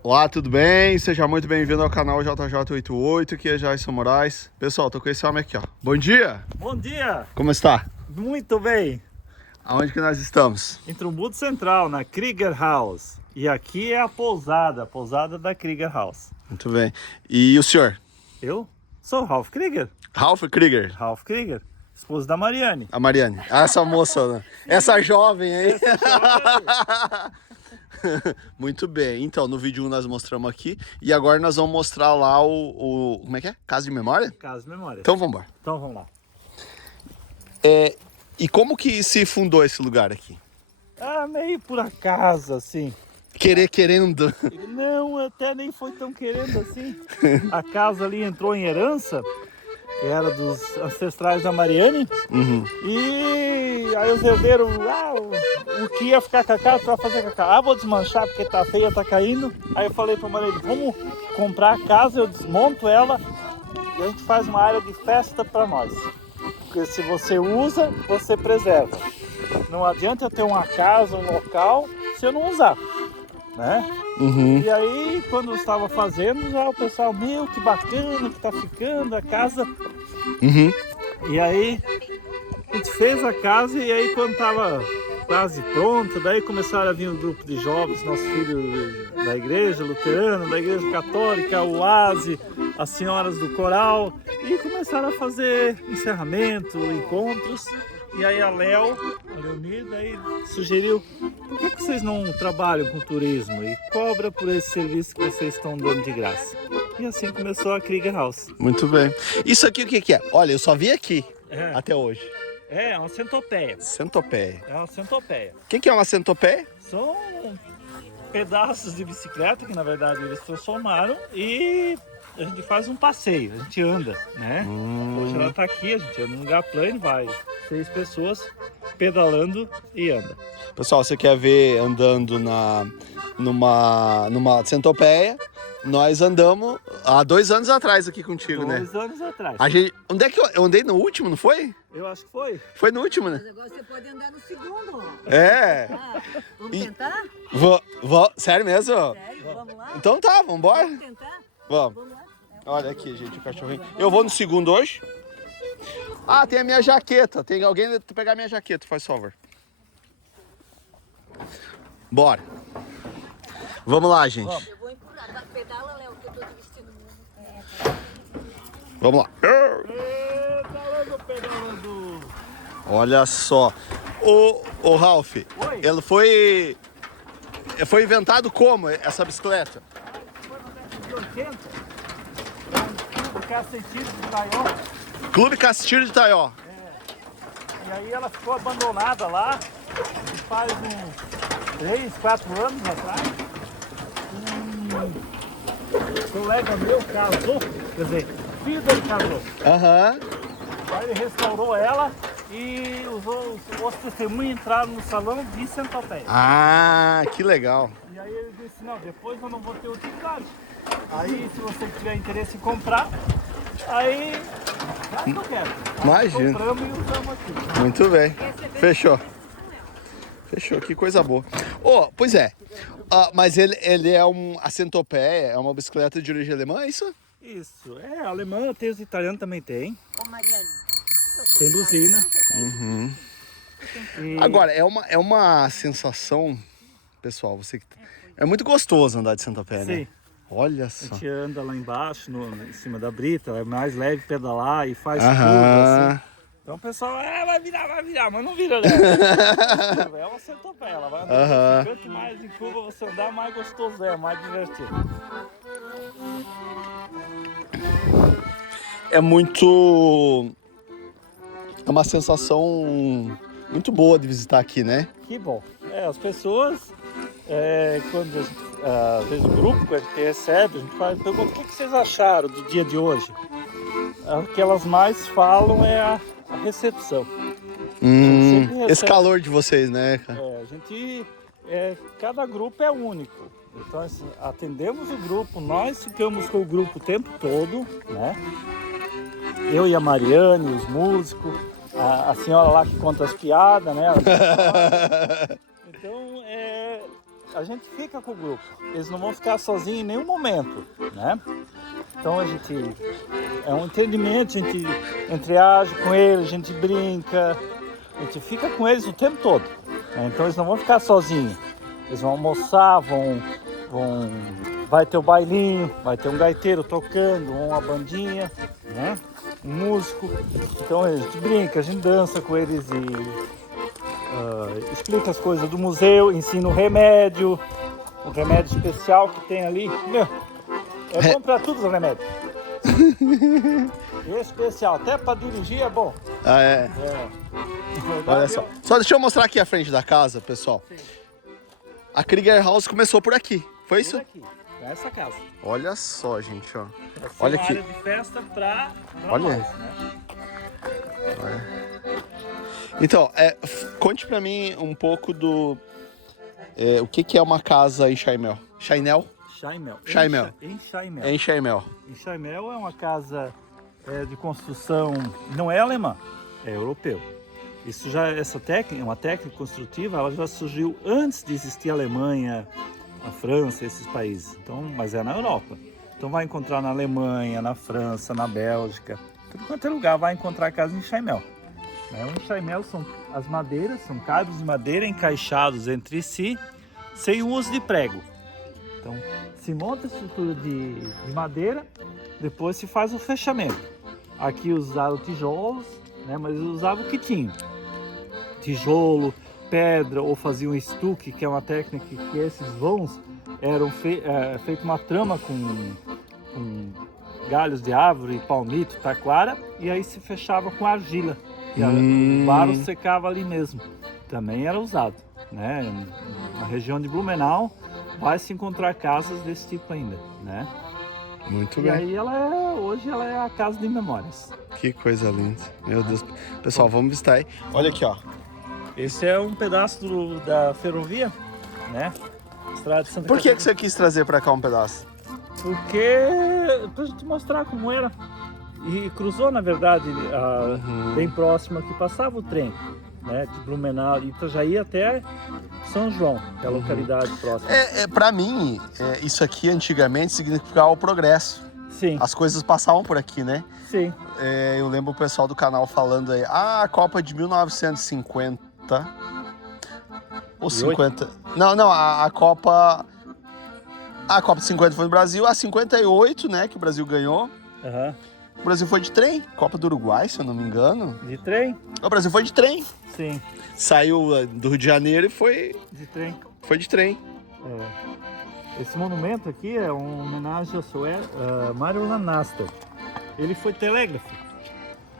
Olá, tudo bem? Seja muito bem-vindo ao canal JJ88, aqui é Jason Moraes. Pessoal, tô com esse homem aqui, ó. Bom dia! Bom dia! Como está? Muito bem! Aonde que nós estamos? Em Trumbudo Central, na Krieger House. E aqui é a pousada da Krieger House. Muito bem. E o senhor? Eu sou Ralph Krieger. Ralph Krieger? Ralph Krieger, esposo da Mariane. A Mariane. Ah, essa moça, né? Essa jovem aí. Muito bem. Então, no vídeo 1 nós mostramos aqui. E agora nós vamos mostrar lá como é que é? Casa de memória? Casa de memória. Então vamos embora. Então vamos lá. E como que se fundou esse lugar aqui? Meio por acaso, assim. Querendo. Não, até nem foi tão querendo assim. A casa ali entrou em herança. Era dos ancestrais da Mariane. Uhum. E aí os herdeiros, o que ia ficar com a casa, tu vai fazer com a casa? Vou desmanchar porque tá feia, tá caindo. Aí eu falei pra Mariane, vamos comprar a casa, eu desmonto ela e a gente faz uma área de festa pra nós. Porque se você usa, você preserva. Não adianta eu ter uma casa, um local, se eu não usar, né? Uhum. E aí, quando eu estava fazendo, já o pessoal, meu, que bacana que tá ficando a casa. Uhum. E aí, a gente fez a casa e aí quando tava quase pronta, daí começaram a vir um grupo de jovens, nossos filhos da igreja luterana, da igreja católica, o Oase, as senhoras do coral, e começaram a fazer encerramento, encontros. E aí a Leonir, daí sugeriu, por que vocês não trabalham com turismo e cobra por esse serviço que vocês estão dando de graça? E assim começou a Krieger House. Muito bem. Isso aqui o que é? Olha, eu só vi aqui até hoje. É uma centopeia. Centopeia. É uma centopeia. O que é uma centopeia? São pedaços de bicicleta que na verdade eles transformaram e a gente faz um passeio, a gente anda, né? Hoje ela tá aqui, a gente anda num lugar plano, vai 6 pessoas pedalando e anda. Pessoal, você quer ver andando numa centopeia? Nós andamos há 2 anos atrás aqui contigo, 2 né? anos atrás. Onde é que eu andei no último, não foi? Eu acho que foi. Foi no último, né? Mas agora você pode andar no segundo. É. Vamos tentar? Sério mesmo? Sério? Vamos lá? Então tá, vambora. Vamos tentar? Vamos. Vamos lá? Olha aqui, gente, o cachorrinho. Eu vou no segundo hoje. Ah, tem a minha jaqueta. Tem alguém pegar minha jaqueta, faz favor. Bora. Vamos lá, gente. Eu vou empurrar. Pedala, Léo, que eu tô de vestido novo. Vamos lá. Pedalando. Olha só. O Ralph, Oi. ele foi inventado como essa bicicleta? Foi na década de 80. É um clube cacetinho de Taió. Clube Castilho de Taió. E aí ela ficou abandonada lá. E faz uns 3, 4 anos atrás. Um colega meu casou, quer dizer, filho dele casou. Aham. Aí ele restaurou ela e os testemunhos entraram no salão de centopeia. Ah, que legal. E aí ele disse, não, depois eu não vou ter utilidade. Aí se você tiver interesse em comprar, aí já que eu quero. Imagina. Compramos e usamos aqui. Muito bem. Fechou. Fechou, que coisa boa. Pois é. Mas ele é a centopeia, é uma bicicleta de origem alemã, é isso? Isso, alemã, tem os italianos também tem. Ô, Mariane. Tem luzina. Uhum. E Agora, é uma sensação, pessoal, é muito gostoso andar de centopeia, né? sim, Olha a só. gente anda lá embaixo, em cima da brita, é mais leve pedalar e faz curva Aham. assim. Então o pessoal, vai virar, mas não vira, né? É uma centopeia, ela vai andar. Aham. Quanto mais em curva você andar, mais gostoso é, mais divertido. É uma sensação muito boa de visitar aqui, né? Que bom. As pessoas, quando a gente, às vezes o grupo que a gente recebe, a gente faz pergunta, o que vocês acharam do dia de hoje? O que elas mais falam é a recepção. sempre recebe. Esse calor de vocês, né, cara? A gente, cada grupo é único. Então, assim, atendemos o grupo, nós ficamos com o grupo o tempo todo, né? Eu e a Mariane, os músicos, a senhora lá que conta as piadas, né? Então, a gente fica com o grupo. Eles não vão ficar sozinhos em nenhum momento, né? Então a gente é um entendimento, a gente entreage com eles, a gente brinca, a gente fica com eles o tempo todo, né? Então eles não vão ficar sozinhos. Eles vão almoçar, vai ter o bailinho, vai ter um gaiteiro tocando, uma bandinha, né? Um músico. Então a gente brinca, a gente dança com eles e explica as coisas do museu, ensina o remédio especial que tem ali. Meu, é bom pra tudo o remédio. Especial, até pra dirigir é bom. Ah, é. Olha só. Só deixa eu mostrar aqui a frente da casa, pessoal. Sim. A Krieger House começou por aqui, foi isso? Por aqui, nessa casa. Olha só, gente, ó. Vai ser Olha uma aqui. área de festa pra Olha. nós, né? Então, conte pra mim um pouco do... o que é uma casa em Chaimel? Chainel? Chaimel. Chaimel. Em Chaimel. É em Chaimel. Em Chaimel é uma casa de construção, não é alemã, é europeu. Essa técnica, uma técnica construtiva, ela já surgiu antes de existir a Alemanha, a França, esses países. Então, mas é na Europa. Então vai encontrar na Alemanha, na França, na Bélgica, tudo quanto é lugar vai encontrar casa em Chaimel. Em Chaimel são as madeiras, são cabos de madeira encaixados entre si, sem o uso de prego. Então, se monta a estrutura de madeira, depois se faz o fechamento. Aqui usaram tijolos, né, mas eles usavam o que tinha. Tijolo, pedra, ou faziam estuque, que é uma técnica que esses vãos eram feito uma trama com galhos de árvore, palmito, taquara, e aí se fechava com argila. E o barro secava ali mesmo. Também era usado, né? Na região de Blumenau vai se encontrar casas desse tipo ainda, né? Muito E bem. aí hoje ela é a casa de memórias. Que coisa linda. Meu Deus. Pessoal, vamos visitar aí. Olha aqui, ó. Esse é um pedaço da ferrovia, né? Estrada de Santa Por que Catarina. você quis trazer pra cá um pedaço? Porque pra gente mostrar como era. E cruzou, na verdade, bem próximo aqui, passava o trem, né? De Blumenau e Itajaí até São João, que é a localidade próxima. Pra mim, isso aqui antigamente significava o progresso. Sim, As coisas passavam por aqui, né? sim. Eu lembro o pessoal do canal falando aí, a Copa de 1950 ou 50... Não, a Copa de 50 foi no Brasil, a 58, né, que o Brasil ganhou. Aham. O Brasil foi de trem, Copa do Uruguai, se eu não me engano. De trem? O Brasil foi de trem. Sim, Saiu do Rio de Janeiro e foi de trem. de trem. Esse monumento aqui é uma homenagem ao Mário Lanasta. Ele foi telégrafo,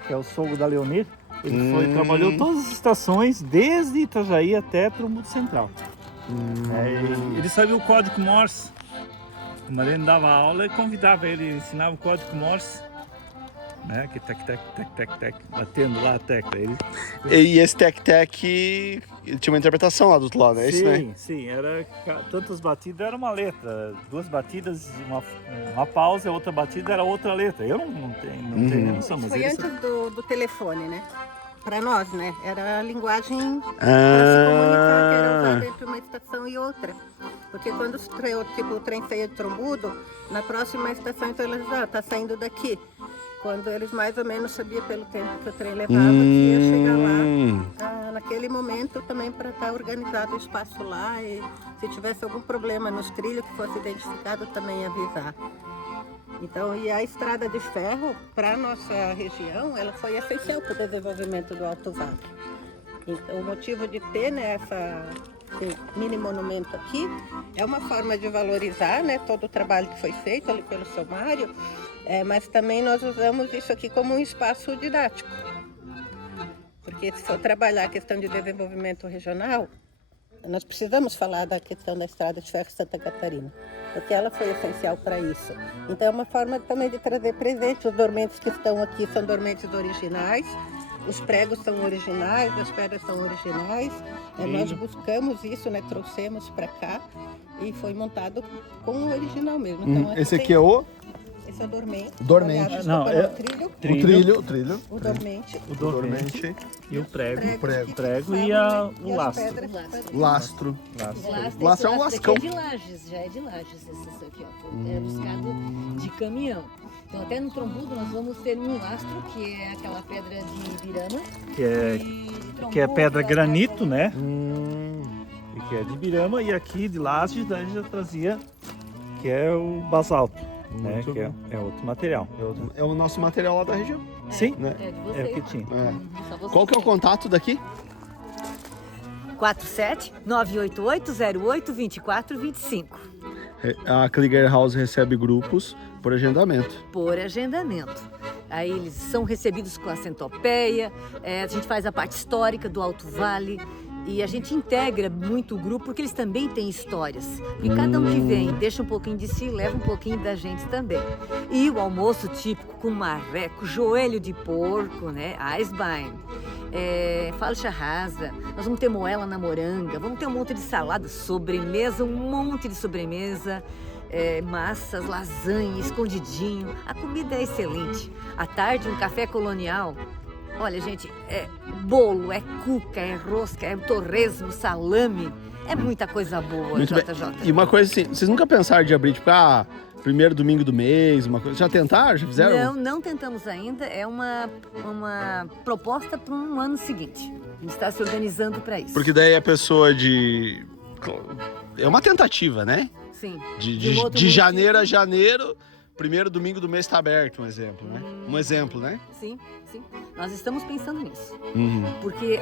que é o sogro da Leonir. Ele trabalhou todas as estações, desde Itajaí até Trombudo Central. Ele sabia o código Morse. O Marlene dava aula e convidava ele, ensinava o código Morse, né? Que tec, batendo lá a tecla. E esse tec-tec ele tinha uma interpretação lá do outro lado, é isso, né? Sim, era tantas batidas, era uma letra. 2 batidas, uma pausa, e outra batida era outra letra. Eu não tenho noção, mas Foi ele antes do telefone, né? Para nós, né? Era a linguagem para se comunicar, que era usada entre uma estação e outra. Porque quando o trem saía de Trombudo, na próxima estação, então eles tá saindo daqui. Quando eles mais ou menos sabiam pelo tempo que o trem levava, que ia chegar lá naquele momento também para estar organizado o espaço lá e se tivesse algum problema nos trilhos que fosse identificado também avisar. Então, e a estrada de ferro para nossa região, ela foi essencial para o desenvolvimento do Alto Vale. Então, o motivo de ter, né, esse mini monumento aqui é uma forma de valorizar, né, todo o trabalho que foi feito ali pelo seu Mário, mas também nós usamos isso aqui como um espaço didático. Porque se for trabalhar a questão de desenvolvimento regional, nós precisamos falar da questão da estrada de ferro Santa Catarina, porque ela foi essencial para isso. Então é uma forma também de trazer presente. Os dormentes que estão aqui são dormentes originais, os pregos são originais, as pedras são originais. Nós buscamos isso, né? Trouxemos para cá e foi montado com o original mesmo. Então, Esse aqui é o? Esse é o dormente. Dormente. Aliás, Não, desculpa, é- o trilho. O trilho. O dormente. O dormente e o prego. prego. que Prego e fazem- o as lastro. pedras. Lastro. Lastro. Laço é um lascão. Aqui é de Lages, já é de Lages esse aqui, ó. É buscado de caminhão. Então até no Trombudo nós vamos ter um lastro, que é aquela pedra de Ibirama. Que é pedra granito, né? Hum. E que é de Ibirama. E aqui de Lages, daí já trazia, que é o basalto, né? Muito Que é outro material. É o nosso material lá da região. Sim, Né? É de é vocês. o que tinha. É. Só vocês Qual que é o têm. contato daqui? 47-988-08-2425. A Kliger House recebe grupos por agendamento. Por agendamento. Aí eles são recebidos com a centopeia, a gente faz a parte histórica do Alto Vale e a gente integra muito o grupo porque eles também têm histórias. E cada um que vem deixa um pouquinho de si e leva um pouquinho da gente também. E o almoço típico com marreco, joelho de porco, né? Eisbein, falcha rasa, nós vamos ter moela na moranga, vamos ter um monte de salada, sobremesa, um monte de sobremesa. Massas, lasanha, escondidinho. A comida é excelente. À tarde, um café colonial. Olha, gente, é bolo, é cuca, é rosca, é torresmo, salame. É muita coisa boa, Muito bem. JJ. E uma coisa assim, vocês nunca pensaram de abrir, tipo, primeiro domingo do mês, uma coisa. Já tentaram? Já fizeram? Não tentamos ainda. É uma proposta para um ano seguinte. A gente está se organizando para isso. Porque daí a pessoa É uma tentativa, né? Sim. De um outro janeiro a município. janeiro, primeiro domingo do mês está aberto, um exemplo, né? Um exemplo, né? Sim. Nós estamos pensando nisso. Uhum. Porque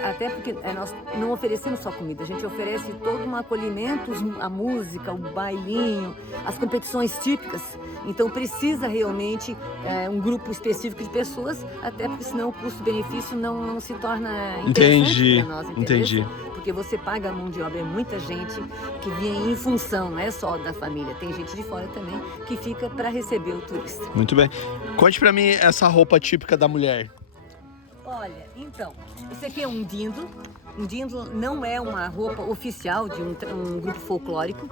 nós não oferecemos só comida, a gente oferece todo um acolhimento, a música, o bailinho, as competições típicas. Então precisa realmente um grupo específico de pessoas, até porque senão o custo-benefício não se torna interessante para nós, entendeu? Entendi. Porque você paga a mão de obra, é muita gente que vem em função, não é só da família, tem gente de fora também que fica para receber o turista. Muito bem. Conte pra mim essa roupa típica da mulher. Olha, então, esse aqui é um dindo. Um dindo não é uma roupa oficial de um grupo folclórico,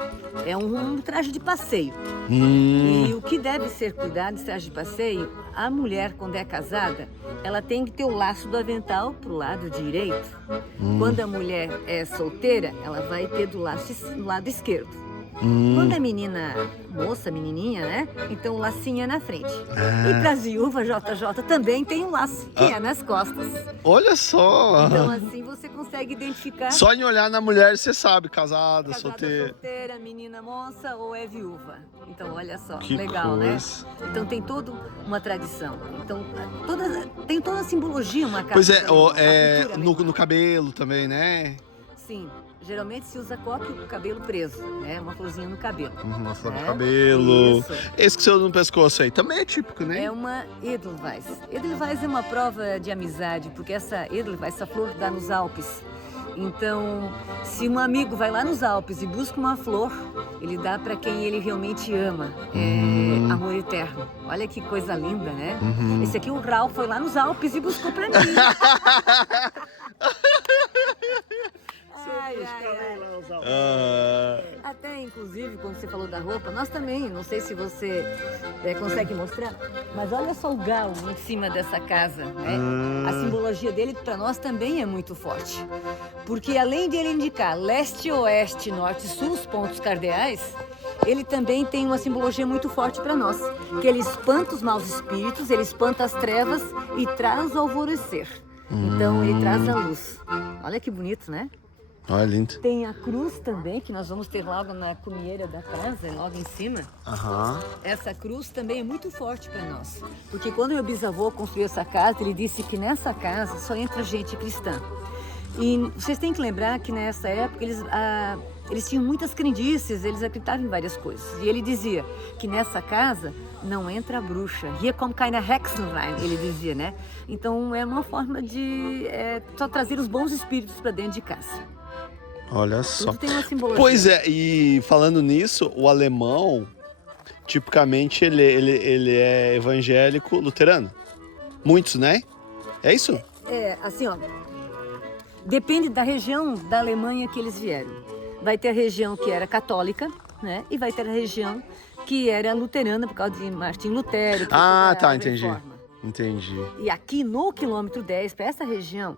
é um traje de passeio. E o que deve ser cuidado nesse traje de passeio, a mulher, quando é casada, ela tem que ter o laço do avental pro lado direito. Quando a mulher é solteira, ela vai ter do lado esquerdo. Quando é menininha, né? Então o lacinho é na frente. E para as viúvas, JJ, também tem um laço, que é nas costas. Olha só! Então assim você consegue identificar Só em olhar na mulher você sabe, casada, solteira, solteira. menina moça ou é viúva. Então olha só, Que legal, coisa. né? Então tem toda uma tradição. Então tem toda a simbologia uma casa. Pois é, a cultura mesmo. no cabelo também, né? Sim. Geralmente se usa coque com o cabelo preso, né? Uma florzinha no cabelo. Uma flor no né? cabelo. Isso. Esse que você usa no pescoço aí também é típico, né? É uma Edelweiss. Edelweiss é uma prova de amizade, porque essa Edelweiss, essa flor dá nos Alpes. Então, se um amigo vai lá nos Alpes e busca uma flor, ele dá para quem ele realmente ama. É amor eterno. Olha que coisa linda, né? Esse aqui, o Raul, foi lá nos Alpes e buscou para mim. Ai. Até, inclusive, quando você falou da roupa, nós também, não sei se você consegue mostrar, mas olha só o galo em cima dessa casa, né? A simbologia dele, para nós, também é muito forte. Porque além de ele indicar leste, oeste, norte e sul, os pontos cardeais, ele também tem uma simbologia muito forte para nós, que ele espanta os maus espíritos, ele espanta as trevas e traz o alvorecer. Então, ele traz a luz. Olha que bonito, né? Olha, lindo. Tem a cruz também, que nós vamos ter logo na cumieira da casa, logo em cima. Essa cruz também é muito forte para nós. Porque quando meu bisavô construiu essa casa, ele disse que nessa casa só entra gente cristã. E vocês têm que lembrar que nessa época eles tinham muitas crendices, eles acreditavam em várias coisas. E ele dizia que nessa casa não entra a bruxa. Hier kommt keine Hexen rein, ele dizia, né? Então é uma forma de só trazer os bons espíritos para dentro de casa. Olha só. Tudo tem uma simbologia. Pois é, e falando nisso, o alemão, tipicamente, ele é evangélico luterano. Muitos, né? É isso? Assim, ó. Depende da região da Alemanha que eles vieram. Vai ter a região que era católica, né? E vai ter a região que era luterana por causa de Martim Lutero. que Ah, fez a tá, entendi. reforma. Entendi. E aqui no quilômetro 10, para essa região,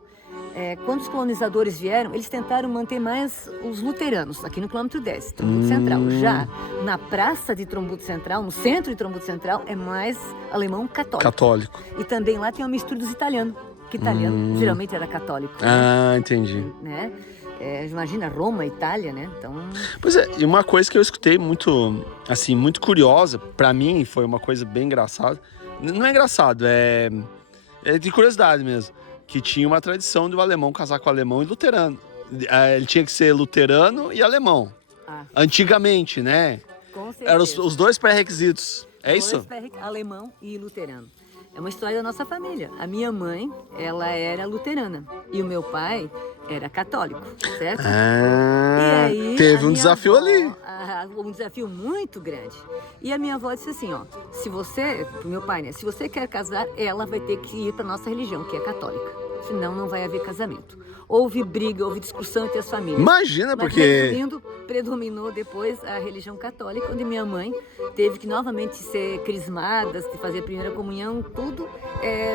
quando os colonizadores vieram, eles tentaram manter mais os luteranos, aqui no quilômetro 10, Trombudo Central. Já na praça de Trombudo Central, no centro de Trombudo Central, é mais alemão católico. Católico. E também lá tem uma mistura dos italianos, que italiano geralmente era católico. Ah, entendi. Né? Imagina Roma, Itália, né? Então, Pois é, e uma coisa que eu escutei muito, assim, muito curiosa, pra mim foi uma coisa bem engraçada. Não é engraçado, é de curiosidade mesmo. Que tinha uma tradição do alemão casar com alemão e luterano. Ele tinha que ser luterano e alemão. Antigamente, né? com certeza. Eram os dois pré-requisitos. É isso? Alemão e luterano. É uma história da nossa família. A minha mãe, ela era luterana. E o meu pai era católico, certo? Ah, E aí, teve a um minha desafio avó, ali. Um desafio muito grande. E a minha avó disse assim, ó, se você, pro meu pai, né, se você quer casar, ela vai ter que ir para nossa religião, que é católica. Senão não vai haver casamento. Houve briga, houve discussão entre as famílias. Imagina, Mas porque... resumindo, predominou depois a religião católica, onde minha mãe teve que novamente ser crismada, de fazer a primeira comunhão, tudo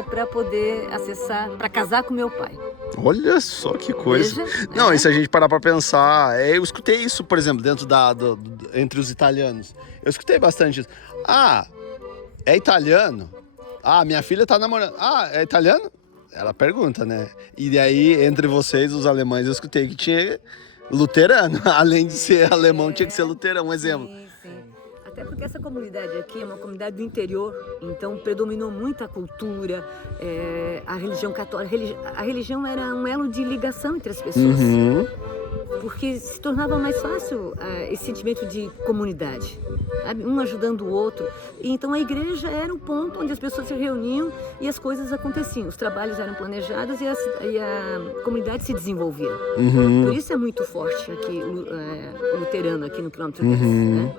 para poder acessar, para casar com meu pai. Olha só que coisa. Veja, Não, e se a gente parar pra pensar, eu escutei isso, por exemplo, dentro entre os italianos. Eu escutei bastante isso. Ah, é italiano? Ah, minha filha tá namorando. Ah, é italiano? Ela pergunta, né? E aí, entre vocês, os alemães, eu escutei que tinha luterano. Além de ser alemão, tinha que ser luterano. Um exemplo. Sim, sim. Até porque essa comunidade aqui é uma comunidade do interior, então predominou muito a cultura, a religião católica. A religião era um elo de ligação entre as pessoas, porque se tornava mais fácil esse sentimento de comunidade, sabe? Um ajudando o outro. E então a igreja era um ponto onde as pessoas se reuniam e as coisas aconteciam. Os trabalhos eram planejados e a comunidade se desenvolvia. Por isso é muito forte aqui o luterano aqui no quilômetro 10, né?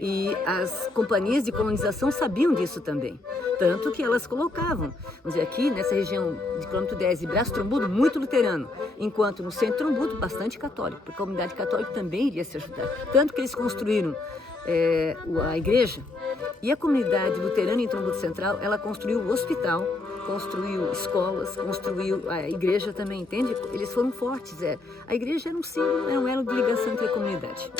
E as companhias de colonização sabiam disso também. Tanto que elas colocavam, vamos dizer, aqui nessa região de quilômetro 10 e Braço Trombudo, muito luterano. Enquanto no centro Trombudo, bastante católico, porque a comunidade católica também iria se ajudar. Tanto que eles construíram a igreja e a comunidade luterana em Trombudo Central, ela construiu o hospital, construiu escolas, construiu a igreja também, entende? Eles foram fortes. A igreja era um símbolo, era um elo de ligação entre a comunidade.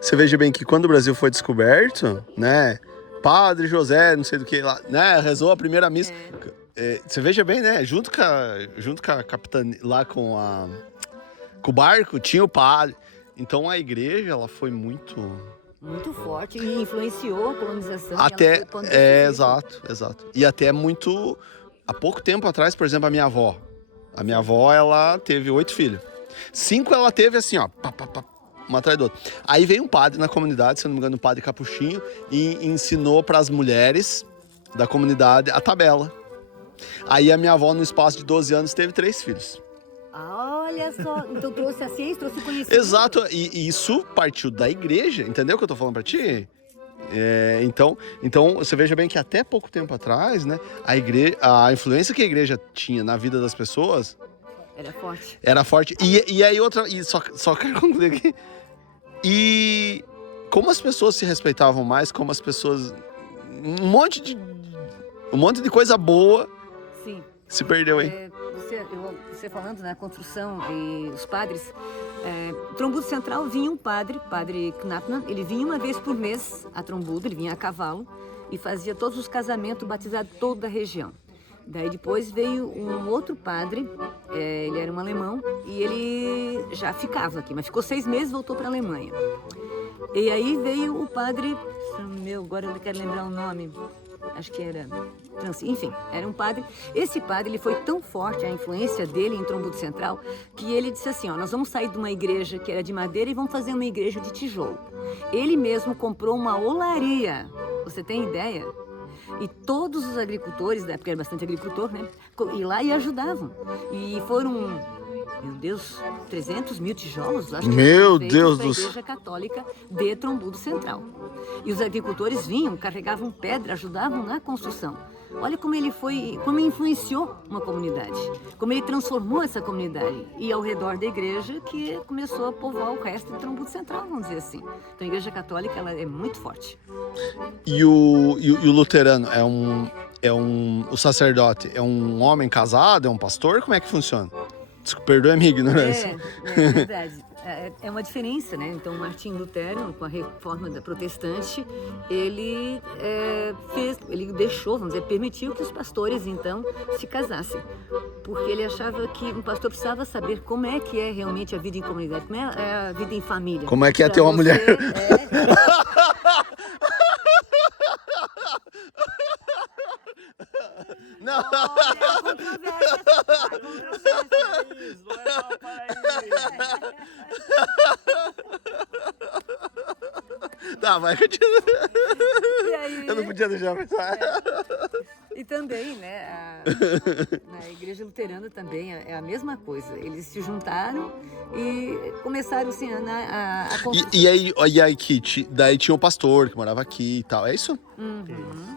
Você veja bem que quando o Brasil foi descoberto, né? Padre José, não sei do que lá, né? Rezou a primeira missa. Você veja bem, né? Junto com a capitania, lá com o barco, tinha o padre. Então a igreja, ela foi muito forte e influenciou a colonização. Até, exato. E até muito, há pouco tempo atrás, por exemplo, a minha avó, ela teve 8 filhos. 5 ela teve assim, ó, uma atrás do outro. Aí veio um padre na comunidade, se não me engano, um padre capuchinho, e ensinou para as mulheres da comunidade a tabela. Aí a minha avó, no espaço de 12 anos, teve 3 filhos. Olha só, então trouxe a ciência, trouxe o conhecimento. Exato, e isso partiu da igreja, entendeu o que eu tô falando pra ti? Então você veja bem que até pouco tempo atrás, né, a influência que a igreja tinha na vida das pessoas era forte. E aí só quero concluir aqui. E como as pessoas se respeitavam mais, como as pessoas, um monte de coisa boa. Sim. Se perdeu aí. Você falando na construção e os padres, Trombudo Central vinha um padre Knapman, ele vinha uma vez por mês a Trombudo, ele vinha a cavalo e fazia todos os casamentos, batizado toda a região. Daí depois veio um outro padre, ele era um alemão e ele já ficava aqui, mas ficou 6 meses e voltou para a Alemanha. E aí veio o padre, agora eu quero lembrar o nome, acho que era... Enfim, era um padre. Esse padre, ele foi tão forte, a influência dele em Trombudo Central, que ele disse assim, nós vamos sair de uma igreja que era de madeira e vamos fazer uma igreja de tijolo. Ele mesmo comprou uma olaria, você tem ideia? E todos os agricultores, da época era bastante agricultor, né? E lá e ajudavam. E foram Meu Deus, 300 mil tijolos? Acho que Meu foram feitos Deus pra do céu. Igreja Católica de Trombudo Central. E os agricultores vinham, carregavam pedra, ajudavam na construção. Olha como ele influenciou uma comunidade, como ele transformou essa comunidade. E ao redor da igreja que começou a povoar o resto do Trombudo Central, vamos dizer assim. Então a Igreja Católica ela é muito forte. E o luterano o sacerdote é um homem casado, é um pastor? Como é que funciona? Desculpa, perdoe a minha ignorância. É verdade. É uma diferença, né? Então, Martinho Lutero, com a reforma da protestante, ele deixou, vamos dizer, permitiu que os pastores, então, se casassem. Porque ele achava que um pastor precisava saber como é que é realmente a vida em comunidade, como é a vida em família. Como é que é ter uma mulher? Não. Olha, controvérsia. Tá, vai continuar. E aí, Eu não podia deixar pensar. E também, né, na igreja luterana também é a mesma coisa. Eles se juntaram e começaram assim a E aí, Kit, daí tinha o pastor que morava aqui e tal, é isso? Uhum.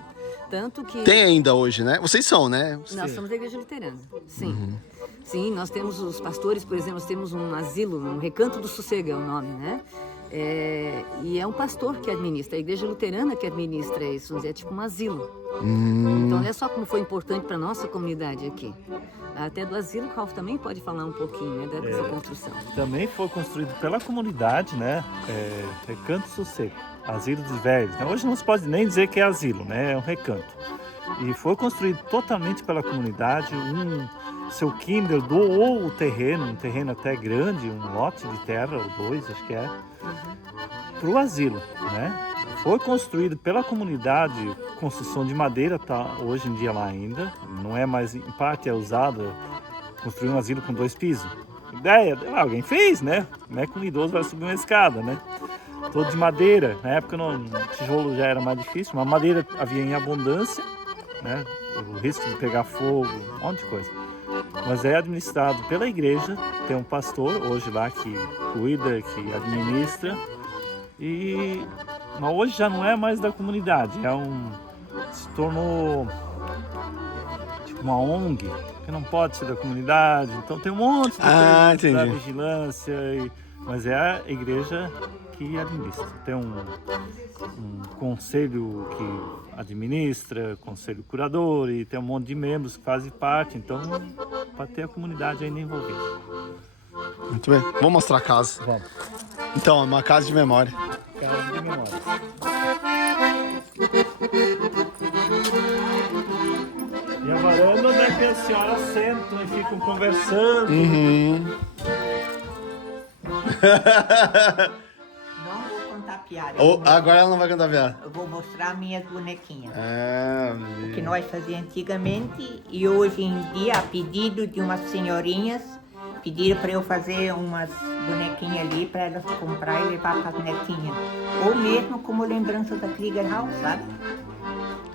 Tanto que... Tem ainda hoje, né? Vocês são, né? Nós somos da igreja luterana, sim. Sim, nós temos os pastores, por exemplo, nós temos um asilo, um Recanto do Sossego é o nome, né? E é um pastor que administra, a igreja luterana que administra isso, é tipo um asilo. Então olha só como foi importante para nossa comunidade aqui. Até do asilo, o Ralf também pode falar um pouquinho, né, dessa construção. Também foi construído pela comunidade, né? Recanto Sossego, asilo dos velhos. Né? Hoje não se pode nem dizer que é asilo, né? É um recanto. E foi construído totalmente pela comunidade. Seu Kinder doou o terreno, um terreno até grande, um lote de terra, ou 2, acho que é, para o asilo, né? Foi construído pela comunidade, construção de madeira, tá hoje em dia lá ainda, não é mais, em parte é usada, construir um asilo com 2 pisos. Ideia, alguém fez, né? Não é que um idoso vai subir uma escada, né? Todo de madeira, na época tijolo já era mais difícil, mas madeira havia em abundância, né? O risco de pegar fogo, um monte de coisa. Mas é administrado pela igreja, tem um pastor hoje lá que cuida, que administra, mas hoje já não é mais da comunidade, se tornou tipo uma ONG, que não pode ser da comunidade, então tem um monte de coisa da vigilância, mas é a igreja que administra. Tem um conselho que administra, conselho curador, e tem um monte de membros que fazem parte, então para ter a comunidade ainda envolvida. Muito bem, vamos mostrar a casa. Vamos. Então, é uma casa de memória. Casa de memória. E a varanda onde é que as senhoras sentam e ficam conversando. Não vou contar piada. Agora ela não vai cantar piada. Eu vou mostrar minhas bonequinhas. O Que nós fazíamos antigamente e hoje em dia, a pedido de umas senhorinhas, pediram para eu fazer umas bonequinhas ali para elas comprar e levar para as netinhas. Ou mesmo como lembrança da Krieger House, sabe?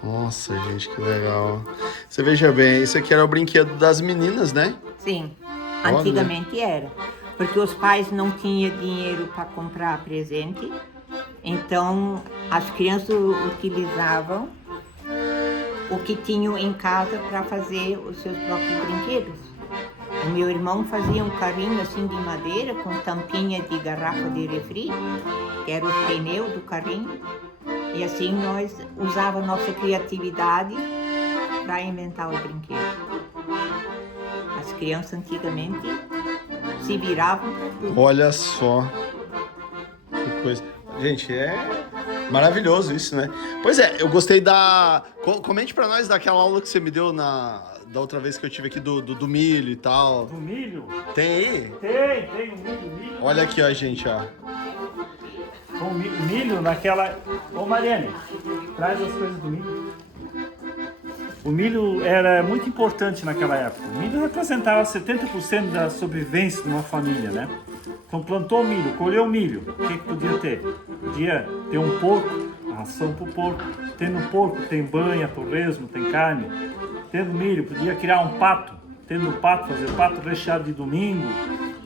Nossa, gente, que legal. Você veja bem, isso aqui era o brinquedo das meninas, né? Sim, Olha. antigamente era. Porque os pais não tinham dinheiro para comprar presente, então as crianças utilizavam o que tinham em casa para fazer os seus próprios brinquedos. O meu irmão fazia um carrinho assim de madeira com tampinha de garrafa de refri, que era o pneu do carrinho, e assim nós usávamos nossa criatividade para inventar o brinquedo. As crianças antigamente se viravam para tudo. Olha só. Que coisa. Gente, é maravilhoso isso, né? Pois é, eu gostei Comente pra nós daquela aula que você me deu da outra vez que eu tive aqui do milho e tal. Do milho? Tem aí? Tem o milho. Olha aqui, ó, gente, ó. O milho naquela... Ô Mariane, traz as coisas do milho. O milho era muito importante naquela época. O milho representava 70% da sobrevivência de uma família, né? Então plantou milho, colheu milho, o que podia ter? Podia ter um porco, a ração para o porco. Tendo porco, tem banha, torresmo, tem carne. Tendo milho, podia criar um pato, tendo pato, fazer pato recheado de domingo,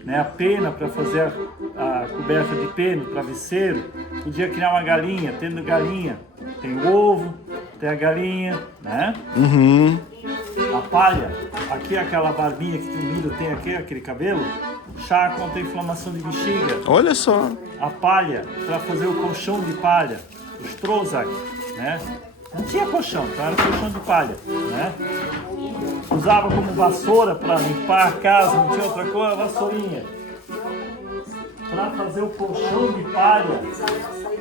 né? A pena para fazer a coberta de pena, o travesseiro. Podia criar uma galinha, tendo galinha, tem o ovo, tem a galinha, né? Uhum. A palha, aqui é aquela barbinha que o milho tem aqui, aquele cabelo, chá contra a inflamação de bexiga. Olha só. A palha, para fazer o colchão de palha, os trozak, né? Não tinha colchão, então era colchão de palha, né? Usava como vassoura para limpar a casa, não tinha outra coisa, vassourinha. Para fazer o colchão de palha,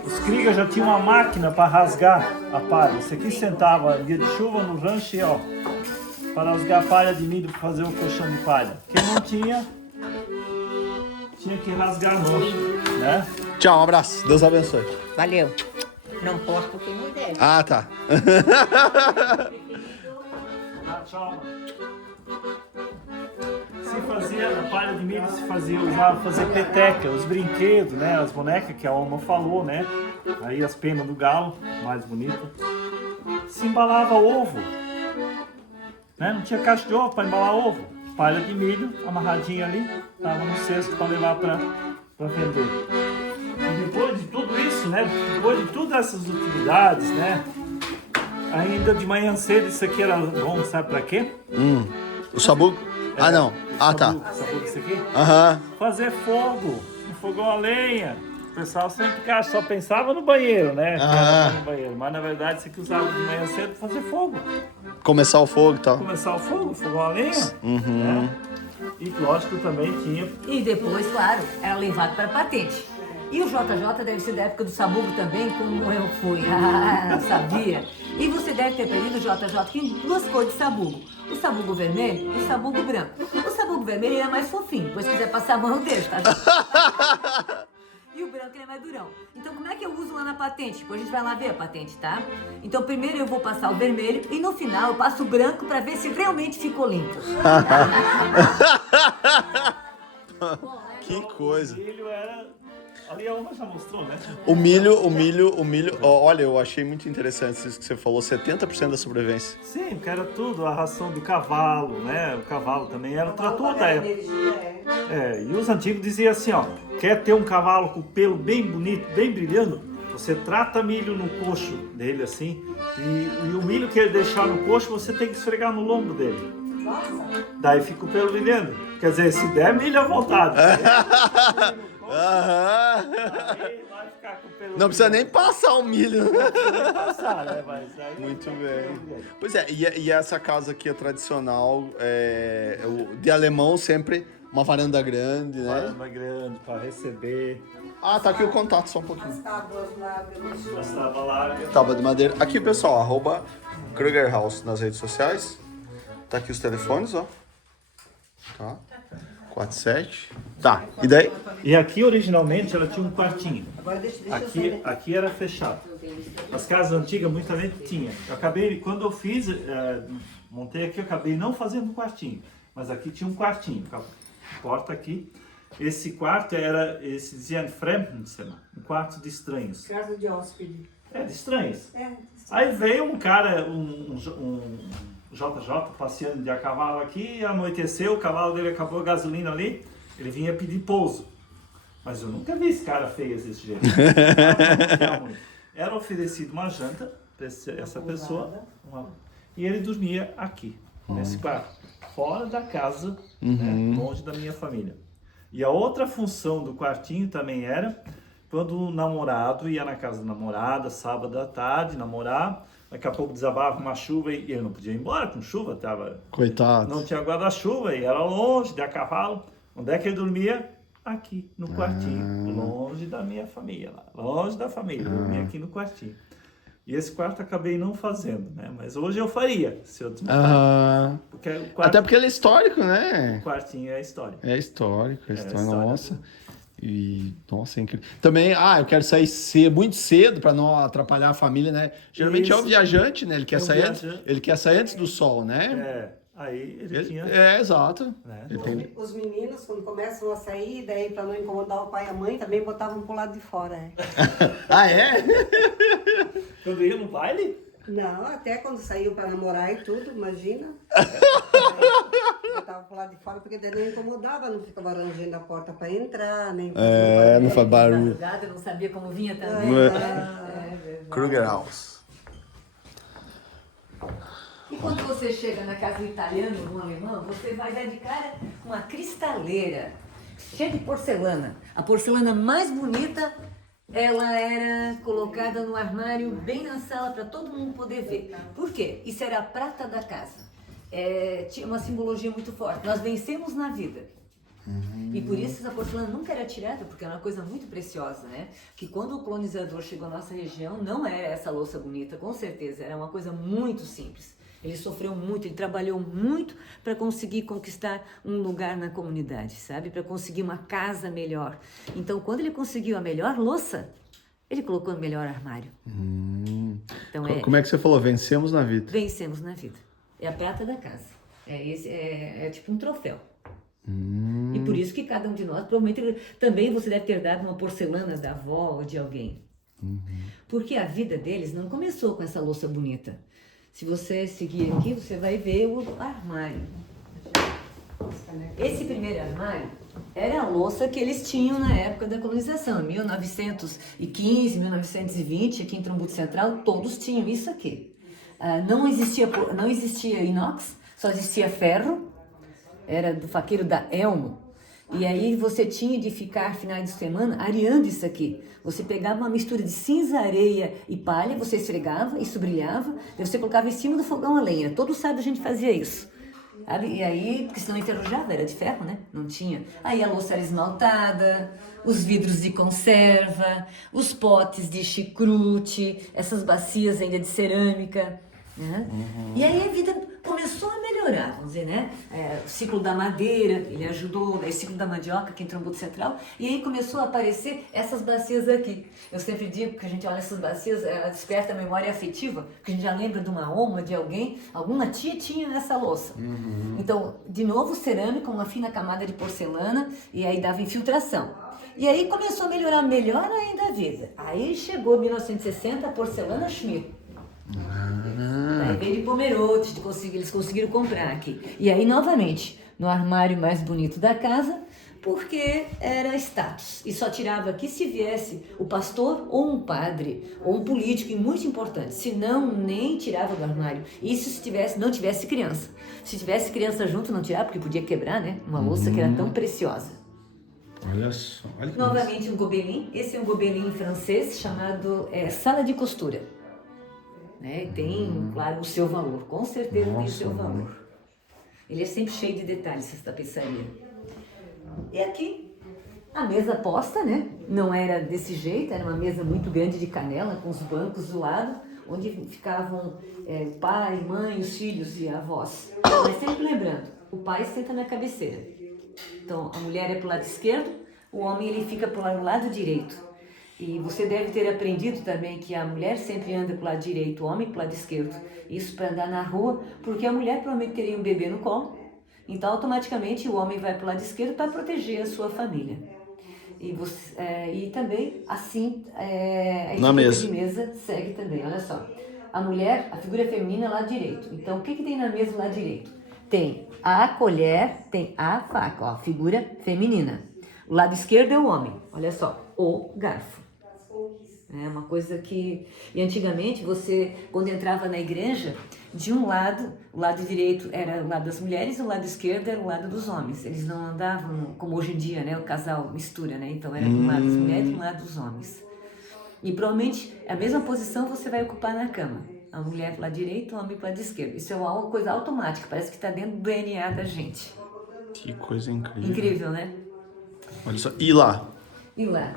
os krigas já tinham uma máquina para rasgar a palha. Esse aqui sentava dia de chuva no rancho e ó, para rasgar a palha de milho para fazer o colchão de palha. Quem não tinha, tinha que rasgar a mão, né? Tchau, um abraço. Deus abençoe. Valeu. Não posso porque não deve. Ah, tá. Ah, tchau. Se fazia, a palha de milho se fazia, usava fazer peteca, os brinquedos, né? As bonecas que a Alma falou, né? Aí as penas do galo, mais bonita. Se embalava ovo, né? Não tinha caixa de ovo para embalar ovo. Palha de milho, amarradinha ali, tava no cesto para levar para vender. E depois de tudo isso, né? Depois de todas essas utilidades, né? Ainda de manhã cedo, isso aqui era bom, sabe para quê? O sabugo? Ah, não. Ah, tá. Sabugo isso aqui? Aham. Fazer fogo, um fogão a lenha. O pessoal sempre só pensava no banheiro, né? No banheiro. Mas na verdade isso aqui usava de manhã cedo para fazer fogo. Começar o fogo e tal. Começar o fogo, fogão a lenha. Né? E lógico também tinha. E depois, claro, era levado para patente. E o JJ deve ser da época do sabugo também, como eu fui. Ah, sabia? E você deve ter perdido o JJ que tem duas cores de sabugo. O sabugo vermelho e o sabugo branco. O sabugo vermelho ele é mais fofinho, depois se quiser passar a mão deixa, tá vendo? E o branco ele é mais durão. Então como é que eu uso lá na patente? Depois a gente vai lá ver a patente, tá? Então primeiro eu vou passar o vermelho e no final eu passo o branco para ver se realmente ficou limpo. Que coisa. O milho era... Ali a Alma já mostrou, né? O milho. Olha, eu achei muito interessante isso que você falou, 70% da sobrevivência. Sim, porque era tudo, a ração do cavalo, né? O cavalo também era o trator da época. E os antigos diziam assim, ó, quer ter um cavalo com o pelo bem bonito, bem brilhando? Você trata milho no coxo dele assim, e o milho que ele deixar no coxo, você tem que esfregar no lombo dele. Nossa. Daí fica o pelo brilhando. Quer dizer, se der milho à vontade. Aí vai ficar com o pelo Não precisa nem passar o milho. Não precisa nem passar, né? Mas aí Muito bem. Pois é, e essa casa aqui é tradicional, de alemão sempre uma varanda grande, né? Varanda grande para receber. Ah, tá aqui o contato, só um pouquinho. As tábuas largas. As tábuas largas. Tábua de madeira. Aqui, pessoal, @Kruger House nas redes sociais. Tá aqui os telefones, ó. Tá. 47. Tá, e daí? E aqui originalmente ela tinha um quartinho. Agora deixa eu sair. Aqui era fechado. As casas antigas muita gente tinha. Eu acabei, quando eu fiz, montei aqui, eu acabei não fazendo um quartinho. Mas aqui tinha um quartinho, com a porta aqui. Esse quarto era, esse dizia Fremdenzimmer, um quarto de estranhos. Casa de hóspede. De estranhos. É. Aí veio um cara, um JJ passeando de a cavalo aqui, anoiteceu, o cavalo dele acabou a gasolina ali, ele vinha pedir pouso. Mas eu nunca vi esse cara feio desse jeito. Era oferecido uma janta para essa pessoa, e ele dormia aqui, nesse quarto, fora da casa, né, longe da minha família. E a outra função do quartinho também era, quando o namorado ia na casa da namorada, sábado à tarde, namorar, daqui a pouco desabava uma chuva e ele não podia ir embora com chuva, Coitado. não tinha guarda-chuva e era longe de a cavalo. Onde é que ele dormia? Aqui, no quartinho, longe da minha família, longe da família, dormia aqui no quartinho. E esse quarto acabei não fazendo, né? Mas hoje eu faria, se eu desmontar. Porque o quarto, Até porque ele é histórico, né? o quartinho é a história. É histórico, história. nossa. E, nossa, é incrível. Também, eu quero sair muito cedo para não atrapalhar a família, né? Geralmente é o viajante, né? Ele quer sair antes do sol, né? Aí ele tinha... exato. Ele tem... Os meninos, quando começam a sair, daí para não incomodar o pai e a mãe, também botavam pro lado de fora. Ah, é? Quando ia no baile? Não, até quando saiu para namorar e tudo, imagina. tava pro lado de fora, porque daí não incomodava, não ficava rangendo a porta pra entrar, nem Não faz barulho. Madrugada, não sabia como vinha também. Kruger House. E quando você chega na casa do italiano ou do alemão, você vai dar de cara com uma cristaleira cheia de porcelana. A porcelana mais bonita, ela era colocada no armário bem na sala para todo mundo poder ver. Por quê? Isso era a prata da casa. Tinha uma simbologia muito forte. Nós vencemos na vida. E por isso essa porcelana nunca era tirada, porque era uma coisa muito preciosa, né? Que quando o colonizador chegou à nossa região, não era essa louça bonita, com certeza, era uma coisa muito simples. Ele sofreu muito, ele trabalhou muito para conseguir conquistar um lugar na comunidade, sabe? Para conseguir uma casa melhor. Então, quando ele conseguiu a melhor louça, ele colocou no melhor armário. Então, Como é que você falou? Vencemos na vida. Vencemos na vida. É a prata da casa. É tipo um troféu. E por isso que cada um de nós, provavelmente também você deve ter dado uma porcelana da avó ou de alguém. Porque a vida deles não começou com essa louça bonita. Se você seguir aqui, você vai ver o armário. Esse primeiro armário era a louça que eles tinham na época da colonização, 1915, 1920, aqui em Trombudo Central, todos tinham isso aqui. Não existia inox, só existia ferro, era do faqueiro da Elmo. E aí você tinha de ficar finais de semana areando isso aqui. Você pegava uma mistura de cinza, areia e palha, você esfregava, isso brilhava, e você colocava em cima do fogão a lenha. Todo sábado a gente fazia isso. Sabe? E aí, porque senão enferrujava, era de ferro, né? Não tinha. Aí a louça era esmaltada, os vidros de conserva, os potes de chicrute, essas bacias ainda de cerâmica. Né? E aí a vida começou a melhorar, vamos dizer, né? O ciclo da madeira, ele ajudou, o ciclo da mandioca aqui em Trombudo Central, e aí começou a aparecer essas bacias aqui. Eu sempre digo que a gente olha essas bacias, ela desperta a memória afetiva, porque a gente já lembra de uma oma, de alguém, alguma tia tinha essa louça. Então, de novo, cerâmica, uma fina camada de porcelana, e aí dava infiltração. E aí começou a melhorar melhor ainda a vida. Aí chegou 1960, a porcelana Schmidt. Aí veio de Pomerode, eles conseguiram comprar aqui. E aí, novamente, no armário mais bonito da casa, porque era status. E só tirava aqui se viesse o pastor ou um padre, ou um político, e muito importante. Se não, nem tirava do armário. Isso se não tivesse criança. Se tivesse criança junto, não tirava, porque podia quebrar, né? Uma louça que era tão preciosa. Olha só. Olha que Novamente um gobelin. Esse é um gobelin francês chamado sala de costura. Né? Tem, claro, o seu valor, com certeza tem o seu valor. Ele é sempre cheio de detalhes, essa tapeçaria. E aqui, a mesa posta, né? Não era desse jeito, era uma mesa muito grande de canela, com os bancos do lado, onde ficavam o pai, mãe, os filhos e avós. Mas sempre lembrando, o pai senta na cabeceira. Então, a mulher é para o lado esquerdo, o homem ele fica para o lado direito. E você deve ter aprendido também que a mulher sempre anda para o lado direito, o homem para o lado esquerdo. Isso para andar na rua, porque a mulher provavelmente teria um bebê no colo. Então, automaticamente, o homem vai para o lado esquerdo para proteger a sua família. E também, assim, a etiqueta de mesa segue também. Olha só, a mulher, a figura feminina é lado direito. Então, o que tem na mesa do lado direito? Tem a colher, tem a faca, ó, figura feminina. O lado esquerdo é o homem, olha só, o garfo. É uma coisa que... E antigamente, você, quando entrava na igreja, de um lado, o lado direito era o lado das mulheres, o lado esquerdo era o lado dos homens. Eles não andavam, como hoje em dia, né? O casal mistura, né? Então, era de um lado das mulheres e do lado dos homens. E provavelmente, a mesma posição você vai ocupar na cama. A mulher para o lado direito, o homem para o lado esquerdo. Isso é uma coisa automática, parece que está dentro do DNA da gente. Que coisa incrível. Incrível, né? Olha só. E lá? E lá?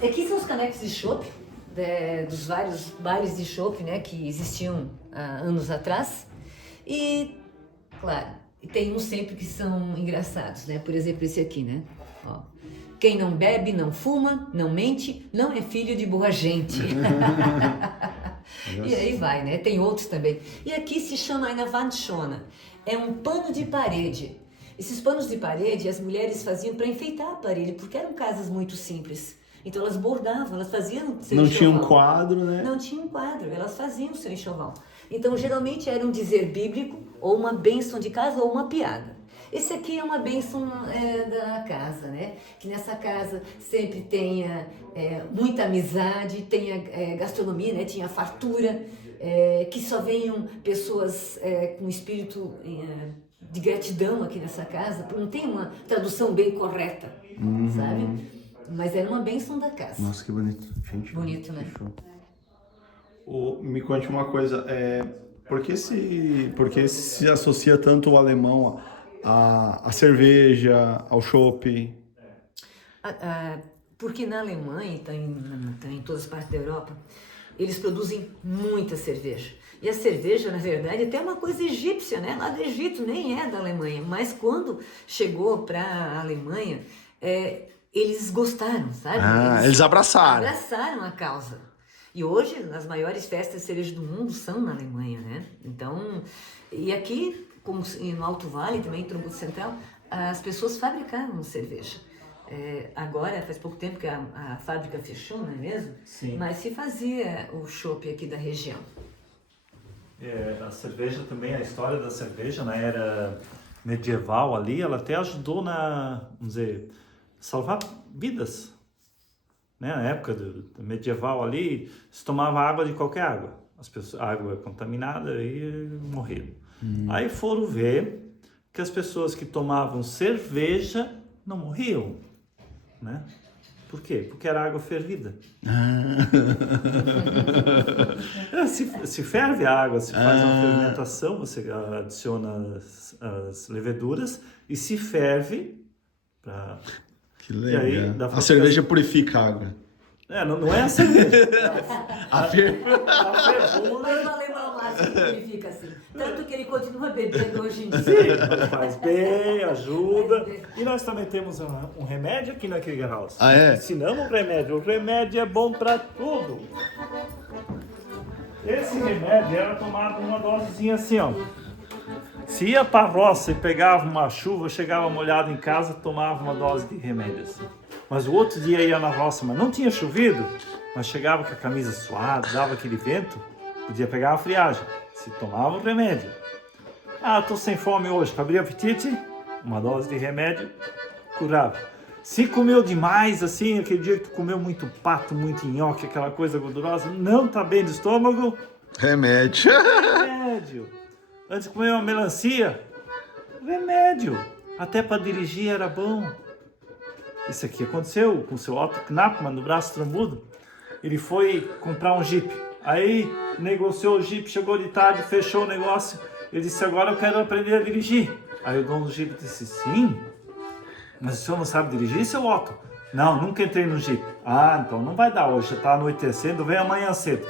Aqui são os canecos de chopp, dos vários bares de chopp, né, que existiam há anos atrás. E, claro, tem uns sempre que são engraçados, né? Por exemplo, esse aqui, né? Ó. Quem não bebe, não fuma, não mente, não é filho de boa gente. E aí vai, né? Tem outros também. E aqui se chama ainda Wandschone. É um pano de parede. Esses panos de parede as mulheres faziam para enfeitar a parede, porque eram casas muito simples. Então elas bordavam, elas faziam seu Não enxoval. tinha um quadro, né? Não tinha um quadro, elas faziam o seu enxoval. Então geralmente era um dizer bíblico, ou uma bênção de casa, ou uma piada. Esse aqui é uma bênção da casa, né? Que nessa casa sempre tenha muita amizade, tenha gastronomia, né? Tinha fartura, que só venham pessoas com espírito de gratidão aqui nessa casa, porque não tem uma tradução bem correta, sabe? Mas era uma bênção da casa. Nossa, que bonito. Gente, Bonito, né? Me conte uma coisa, por que se associa tanto o alemão à cerveja, ao chopp? Porque na Alemanha e também em todas as partes da Europa, eles produzem muita cerveja. E a cerveja, na verdade, até é uma coisa egípcia, né? Lá do Egito, nem é da Alemanha. Mas quando chegou para a Alemanha, eles gostaram, sabe? Eles abraçaram. Abraçaram a causa. E hoje, as maiores festas de cerveja do mundo são na Alemanha, né? Então, e aqui, como no Alto Vale, também, em Trombudo Central, as pessoas fabricavam cerveja. Agora, faz pouco tempo que a fábrica fechou, não é mesmo? Sim. Mas se fazia o chopp aqui da região. A cerveja também, a história da cerveja na era medieval ali, ela até ajudou vamos dizer, salvar vidas. Né? Na época do medieval ali, se tomava água de qualquer água. A água contaminada e morreram. Aí foram ver que as pessoas que tomavam cerveja não morriam. Né? Por quê? Porque era água fervida. Se ferve a água, se faz uma fermentação, você adiciona as leveduras e se ferve para... Que legal. Aí, a cerveja purifica a água. Não é a cerveja. A O alemão lá significa assim. Tanto que ele continua bebendo hoje em dia. Sim, faz bem, ajuda. E nós também temos um remédio aqui na Krieger House. Ah, é? Ensinamos o remédio. O remédio é bom para tudo. Esse remédio era tomado uma dosezinha assim, ó. Se ia para a roça e pegava uma chuva, chegava molhado em casa, tomava uma dose de remédio assim. Mas o outro dia ia na roça, mas não tinha chovido, mas chegava com a camisa suada, dava aquele vento, podia pegar a friagem. Se tomava o remédio. Tô sem fome hoje, para abrir apetite, uma dose de remédio, curava. Se comeu demais, assim, aquele dia que tu comeu muito pato, muito nhoque, aquela coisa gordurosa, não tá bem do estômago, remédio. remédio. Antes de comer uma melancia, remédio. Até para dirigir era bom. Isso aqui aconteceu com o seu Otto Knappmann, no Braço Trombudo. Ele foi comprar um Jeep. Aí negociou o Jeep, chegou de tarde, fechou o negócio. Ele disse, agora eu quero aprender a dirigir. Aí o dono do Jeep disse, sim, mas o senhor não sabe dirigir, seu Otto? Não, nunca entrei no Jeep. Então não vai dar hoje, já está anoitecendo, vem amanhã cedo.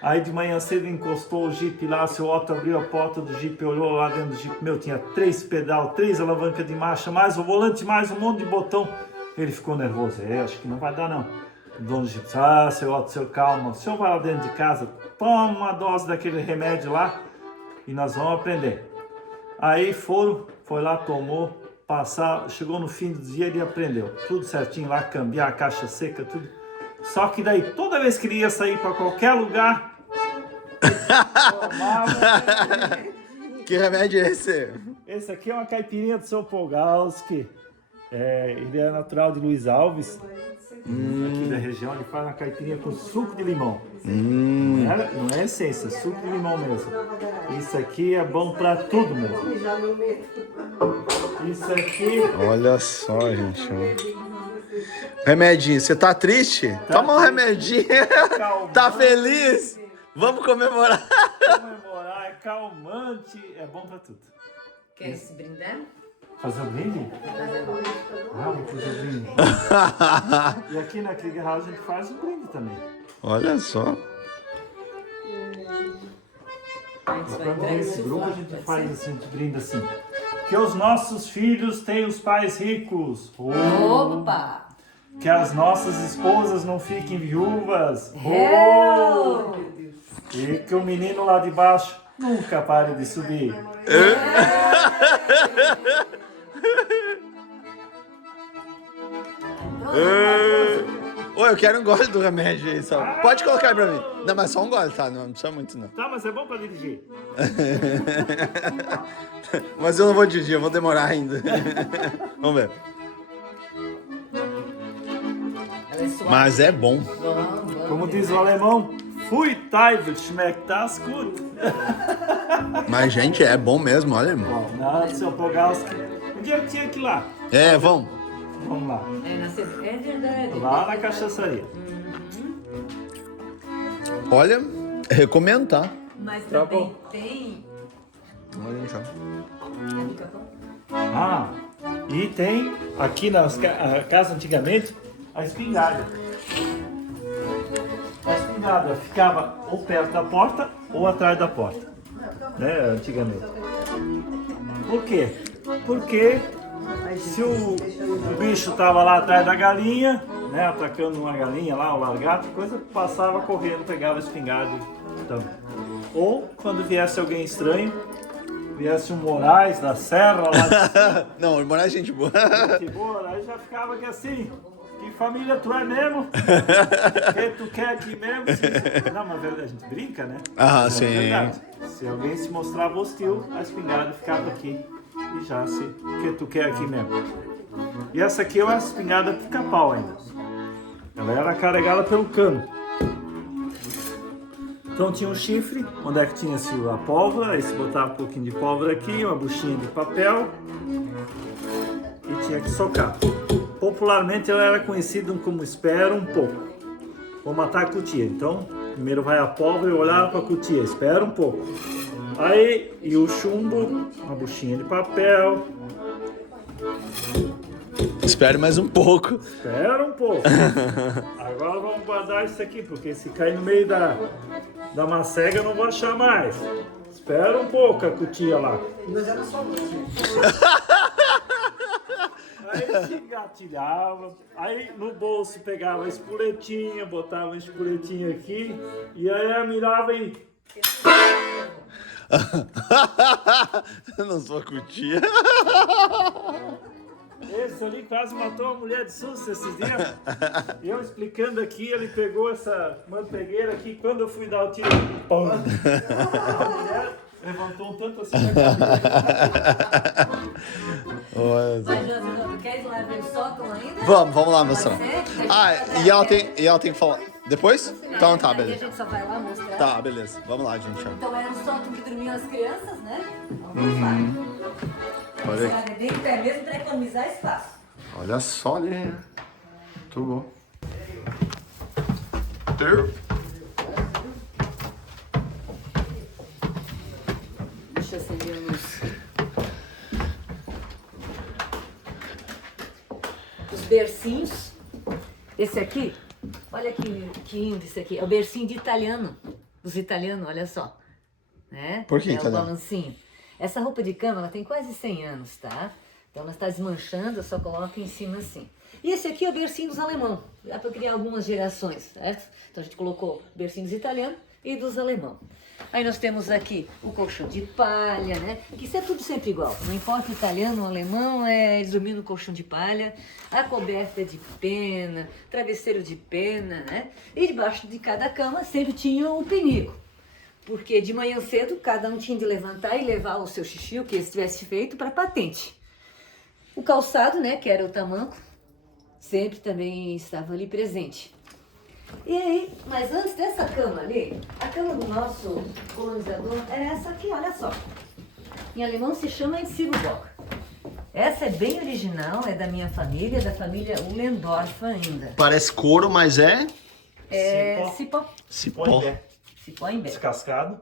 Aí de manhã cedo encostou o Jeep lá, seu Otto abriu a porta do Jeep, olhou lá dentro do Jeep, tinha 3 pedal, 3 alavancas de marcha, mais o volante, mais um monte de botão. Ele ficou nervoso, acho que não vai dar não. O dono do Jeep disse, seu Otto, senhor, calma, o senhor vai lá dentro de casa, toma uma dose daquele remédio lá e nós vamos aprender. Aí foi lá, tomou, chegou no fim do dia, ele aprendeu, tudo certinho lá, cambiar a caixa seca, tudo. Só que daí, toda vez que ele ia sair para qualquer lugar, tomava... Que remédio é esse? Esse aqui é uma caipirinha do seu Polgalski. Ele é natural de Luiz Alves. Aqui da região, ele faz uma caipirinha com suco de limão. Não é essência, suco de limão mesmo. Isso aqui é bom para tudo mesmo. Isso aqui... Olha só, gente. Remedinho, você tá triste? Toma um remedinho. Tá feliz? Vamos comemorar. É calmante, é bom pra tudo. Quer se brindar? Fazer um brinde? Vamos fazer um brinde. E aqui na Krieger House a gente faz um brinde também. Olha só. Nesse grupo a gente faz assim, a gente brinda assim. Que os nossos filhos tenham os pais ricos. Opa! Que as nossas esposas não fiquem viúvas. E que o menino lá de baixo nunca pare de subir. Ô, eu quero um gole do remédio aí, só. Pode colocar aí pra mim. Não, mas só um gole, tá? Não precisa muito, não. Tá, mas é bom pra dirigir. Mas eu não vou dirigir, eu vou demorar ainda. Vamos ver. Ela é suave. Mas é bom. Vamos. Como diz o alemão, Pfui Teufel, schmeckt das gut. Mas, gente, é bom mesmo, olha. Bom, na seu Pogalski. Um dia tinha que ir lá. É, vamos. Vamos lá. É verdade. Lá na cachaçaria. Olha, recomendo, tá? Mas Tá também bom. tem... Olha, já. Ah, e tem aqui na casa antigamente a espingarda. A espingarda ficava ou perto da porta ou atrás da porta, né, antigamente. Por quê? Porque se o bicho tava lá atrás da galinha, né, atacando uma galinha lá, um largato, coisa, passava correndo, pegava a espingarda. Então, ou quando viesse alguém estranho, viesse um Moraes da Serra lá de cima, Não, Moraes é gente boa. que boa, aí já ficava aqui assim, que família tu é mesmo? Que tu quer aqui mesmo? Não, mas a gente brinca, né? Ah, É sim. verdade. Se alguém se mostrava hostil, a espingarda ficava aqui e já se, que tu quer aqui mesmo? E essa aqui é uma espingarda pica-pau ainda. Ela era carregada pelo cano. Então tinha um chifre, onde é que tinha a pólvora, aí se botava um pouquinho de pólvora aqui, uma buchinha de papel e tinha que socar. Popularmente ela era conhecida como espera um pouco, vou matar a cutia. Então primeiro vai a pólvora e olhava para a cutia, espera um pouco. Aí e o chumbo, uma buchinha de papel, Espere mais um pouco. espera um pouco. Agora vamos guardar isso aqui, porque se cair no meio da macega eu não vou achar mais. Espera um pouco a cutia lá. Mas era só você. Aí se engatilhava, aí no bolso pegava a espuletinha, botava a espuletinha aqui, e aí eu mirava e... Eu não sou cutia. Esse ali quase matou a mulher de susto esses dias. E eu explicando aqui, ele pegou essa mantegueira aqui, quando eu fui dar o tiro, pum! A mulher levantou um tanto assim na cabeça. Olha. Mas, José, quer ir lá ver o sótão ainda? Vamos lá mostrar. Pode ser? Ah, e ela tem que falar. Depois? Então tá, Aí a beleza. gente só vai lá mostrar. Tá, beleza. Vamos lá, gente. Então era o sótão que dormiam as crianças, né? Então vamos lá. Olha aí. Você vai bem em pé mesmo para economizar espaço. Olha só ali. Muito bom. Deixa eu acender a luz. Os bercinhos. Esse aqui, olha que lindo esse aqui. É o bercinho de italiano. Dos italianos, olha só. Né? Por que é italiano? o balancinho. Essa roupa de cama, ela tem quase 100 anos, tá? Então ela está desmanchando, eu só coloco em cima assim. E esse aqui é o bercinho dos alemão. Dá para criar algumas gerações, certo? Então a gente colocou bercinhos italianos e dos alemão. Aí nós temos aqui o colchão de palha, né? Que isso é tudo sempre igual. Não importa o italiano ou o alemão, eles dormiam no colchão de palha. A coberta de pena, travesseiro de pena, né? E debaixo de cada cama sempre tinha um pinico. Porque de manhã cedo, cada um tinha de levantar e levar o seu xixi, o que eles tivessem feito, para patente. O calçado, né, que era o tamanco, sempre também estava ali presente. E aí, mas antes dessa cama ali, a cama do nosso colonizador era essa aqui, olha só. Em alemão se chama Ziegelbock. Essa é bem original, é da minha família, da família Ullendorf ainda. Parece couro, mas é É cipó. cipó. Cipó em pé. Descascado.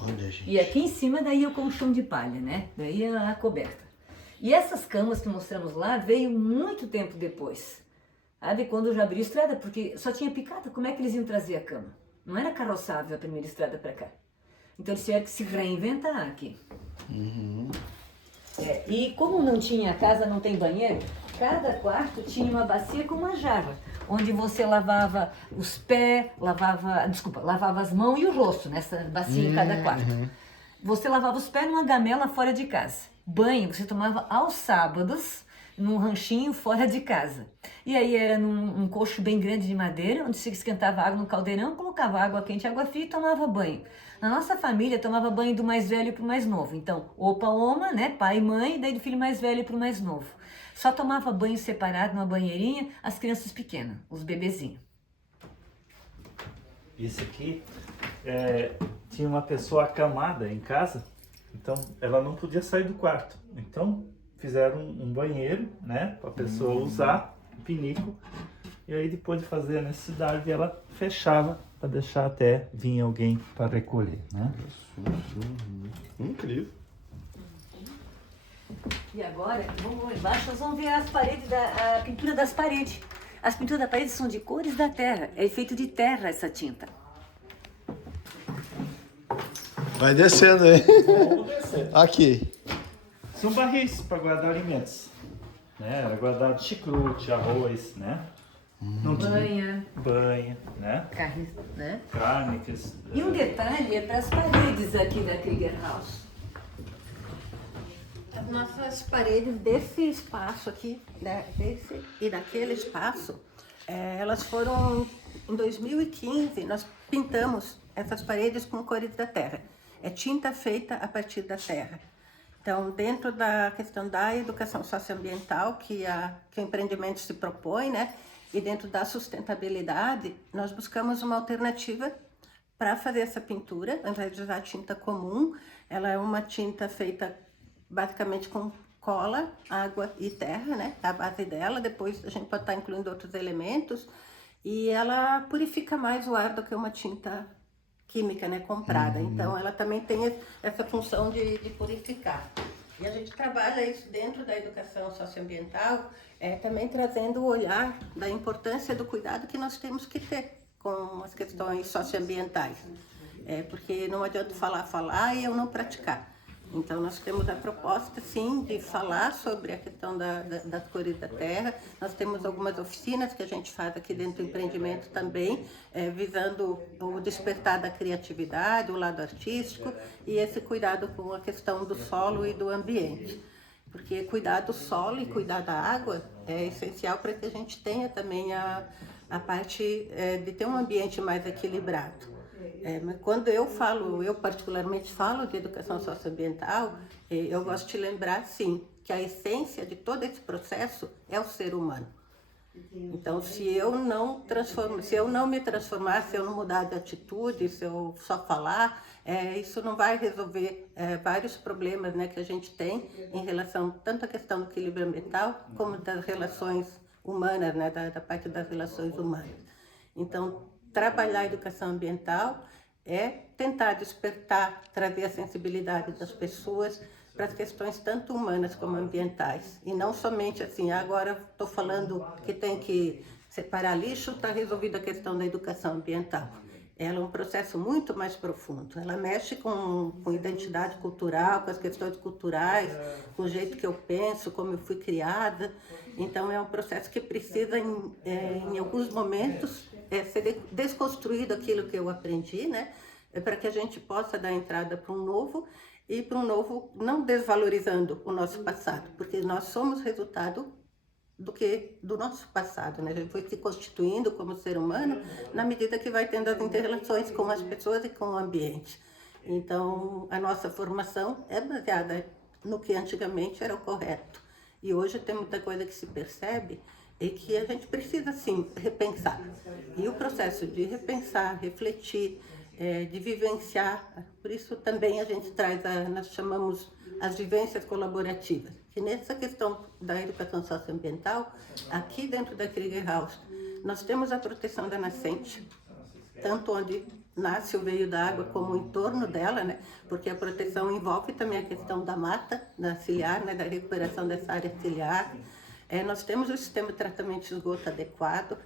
Olha, gente. E aqui em cima daí é o colchão de palha, né? Daí a coberta. E essas camas que mostramos lá veio muito tempo depois. Sabe, quando eu já abri a estrada, porque só tinha picada, como é que eles iam trazer a cama? Não era carroçável a primeira estrada para cá. Então eles tiveram que se reinventar aqui. E como não tinha, a casa não tem banheiro, cada quarto tinha uma bacia com uma jarra, onde você lavava os pés, lavava as mãos e o rosto nessa bacia em cada quarto. Você lavava os pés numa gamela fora de casa. Banho você tomava aos sábados, num ranchinho fora de casa. E aí era num cocho bem grande de madeira, onde se esquentava água no caldeirão, colocava água quente, água fria e tomava banho. Na nossa família, tomava banho do mais velho para o mais novo. Então, opa, oma, né? Pai e mãe, daí do filho mais velho para o mais novo. Só tomava banho separado numa banheirinha as crianças pequenas, os bebezinhos. Isso aqui, tinha uma pessoa acamada em casa, então ela não podia sair do quarto. Então fizeram um banheiro, né, para a pessoa usar, um pinico, e aí depois de fazer a necessidade ela fechava para deixar até vir alguém para recolher, né? Incrível. E agora, vamos lá embaixo, nós vamos ver as paredes, a pintura das paredes. As pinturas da parede são de cores da terra, é feito de terra essa tinta. Vai descendo aí. Vamos descer. Aqui. São barris para guardar alimentos, né? Era guardado chucrute, arroz, né? Não tinha banha, né? Carne, né? Carne. E um detalhe é para as paredes aqui da Krieger House. As nossas paredes desse espaço aqui, né, desse e daquele espaço, elas foram, em 2015, nós pintamos essas paredes com cores da terra. É tinta feita a partir da terra. Então, dentro da questão da educação socioambiental que o empreendimento se propõe, né, e dentro da sustentabilidade, nós buscamos uma alternativa para fazer essa pintura, ao invés de usar tinta comum. Ela é uma tinta feita basicamente com cola, água e terra, né? A base dela, depois a gente pode estar incluindo outros elementos, e ela purifica mais o ar do que uma tinta química, né, comprada. Então ela também tem essa função de purificar. E a gente trabalha isso dentro da educação socioambiental, também trazendo o olhar da importância do cuidado que nós temos que ter com as questões socioambientais. Porque não adianta falar e eu não praticar. Então, nós temos a proposta, sim, de falar sobre a questão das cores da terra. Nós temos algumas oficinas que a gente faz aqui dentro do empreendimento também, visando o despertar da criatividade, o lado artístico e esse cuidado com a questão do solo e do ambiente. Porque cuidar do solo e cuidar da água é essencial para que a gente tenha também a parte de ter um ambiente mais equilibrado. Mas quando eu particularmente falo de educação socioambiental, eu gosto de lembrar, sim, que a essência de todo esse processo é o ser humano. Então, se eu não me transformar, se eu não mudar de atitude, se eu só falar, isso não vai resolver vários problemas, né, que a gente tem em relação tanto à questão do equilíbrio ambiental como das relações humanas, né, da parte das relações humanas. Então, trabalhar a educação ambiental é tentar despertar, trazer a sensibilidade das pessoas para as questões tanto humanas como ambientais. E não somente assim, agora estou falando que tem que separar lixo, está resolvida a questão da educação ambiental. Ela é um processo muito mais profundo. Ela mexe com identidade cultural, com as questões culturais, com o jeito que eu penso, como eu fui criada. Então, é um processo que precisa, em alguns momentos, ser desconstruído aquilo que eu aprendi, né? Para que a gente possa dar entrada para um novo, e para um novo não desvalorizando o nosso passado, porque nós somos resultado do nosso passado, né? A gente foi se constituindo como ser humano na medida que vai tendo as interrelações com as pessoas e com o ambiente. Então, a nossa formação é baseada no que antigamente era o correto. E hoje tem muita coisa que se percebe e que a gente precisa, sim, repensar. E o processo de repensar, refletir, de vivenciar, por isso também a gente traz, nós chamamos as vivências colaborativas, que nessa questão da educação socioambiental, aqui dentro da Krieger House, nós temos a proteção da nascente, tanto onde nasce o veio da água como o entorno dela, né? Porque a proteção envolve também a questão da mata, da ciliar, né? Da recuperação dessa área ciliar. Nós temos o sistema de tratamento de esgoto adequado,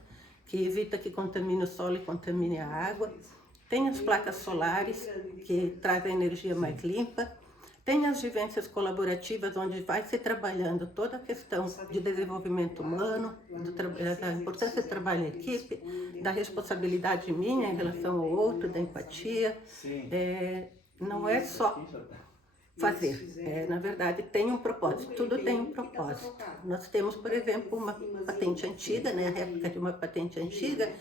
que evita que contamine o solo e contamine a água. Tem as placas solares, que trazem energia mais limpa. Tem as vivências colaborativas, onde vai se trabalhando toda a questão de desenvolvimento humano, da importância do trabalho em equipe, da responsabilidade minha em relação ao outro, da empatia. Não é só fazer. Na verdade, tem um propósito, tudo tem um propósito. Nós temos, por exemplo, uma patente antiga, né, a réplica de uma patente antiga,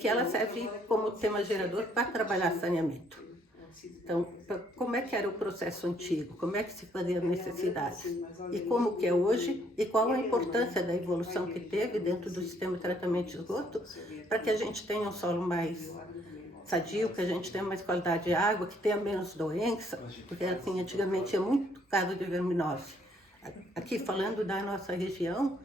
que ela serve como tema gerador para trabalhar saneamento. Então, como é que era o processo antigo? Como é que se fazia a necessidade? E como que é hoje? E qual a importância da evolução que teve dentro do sistema de tratamento de esgoto para que a gente tenha um solo mais sadio, que a gente tenha mais qualidade de água, que tenha menos doença, porque assim, antigamente tinha muito caso de verminose. Aqui, falando da nossa região,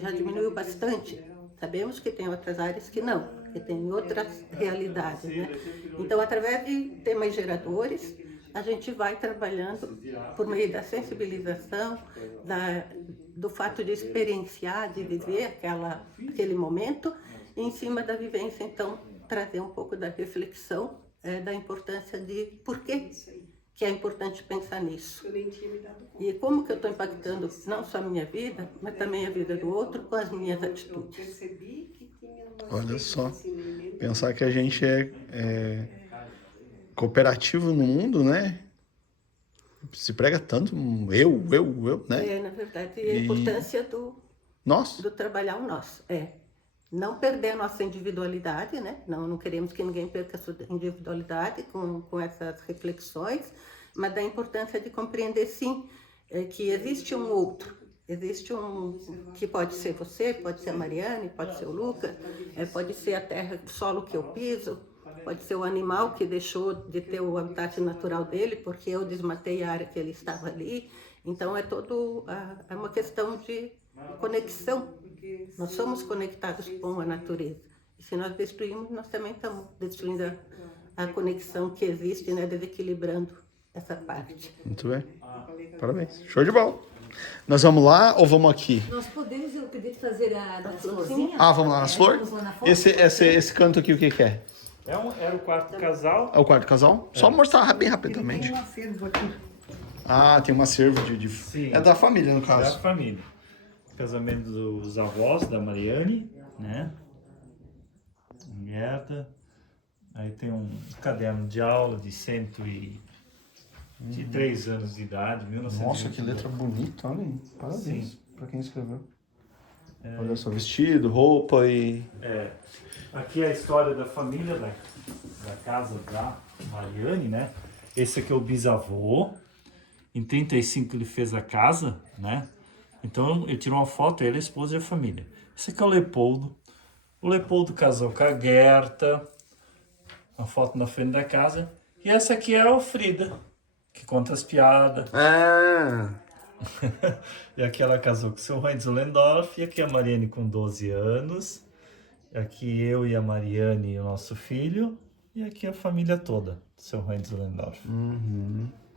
já diminuiu bastante. Sabemos que tem outras áreas que não, que tem outras realidades, né? Então, através de temas geradores, a gente vai trabalhando por meio da sensibilização, do fato de experienciar, de viver aquele momento, e em cima da vivência, então, trazer um pouco da reflexão da importância de por que é importante pensar nisso. E como que eu estou impactando não só a minha vida, mas também a vida do outro com as minhas atitudes. Olha só, pensar que a gente é cooperativo no mundo, né? Se prega tanto eu, né? Na verdade, a importância do trabalhar o nosso. Não perder a nossa individualidade, né? Não queremos que ninguém perca a sua individualidade com essas reflexões, mas da importância de compreender, sim, que existe um outro. Existe que pode ser você, pode ser a Mariane, pode ser o Lucas, pode ser a terra, o solo que eu piso, pode ser o animal que deixou de ter o habitat natural dele porque eu desmatei a área que ele estava ali. Então é uma questão de conexão. Nós somos conectados com a natureza. E se nós destruímos, nós também estamos destruindo a conexão que existe, né, desequilibrando essa parte. Muito bem. Parabéns. Show de bola. Nós vamos lá ou vamos aqui? Nós podemos, eu acredito, fazer das florzinhas. Vamos lá nas flores? Esse canto aqui, o que é? Era o quarto casal. É o quarto casal? Só mostrar bem rapidamente. Tem um acervo aqui. Tem um acervo de... Sim. É da família, no caso. Da família. Casamento dos avós da Mariane, né? Merda. Aí tem um caderno de aula de 103 anos de idade, 1900. Nossa, que letra bonita, olha aí. Parabéns para quem escreveu. Olha só, vestido, roupa e... Aqui é a história da família, da casa da Mariane, né? Esse aqui é o bisavô. Em 35 ele fez a casa, né? Então ele tirou uma foto, ele, a esposa e a família. Esse aqui é o Leopoldo. O Leopoldo casou com a Gerta. Uma foto na frente da casa. E essa aqui é a Frida, que conta as piadas. E aqui ela casou com o seu Heinz Lendorf. E aqui a Mariane com 12 anos. E aqui eu e a Mariane e o nosso filho. E aqui a família toda, do seu Heinz Lendorf.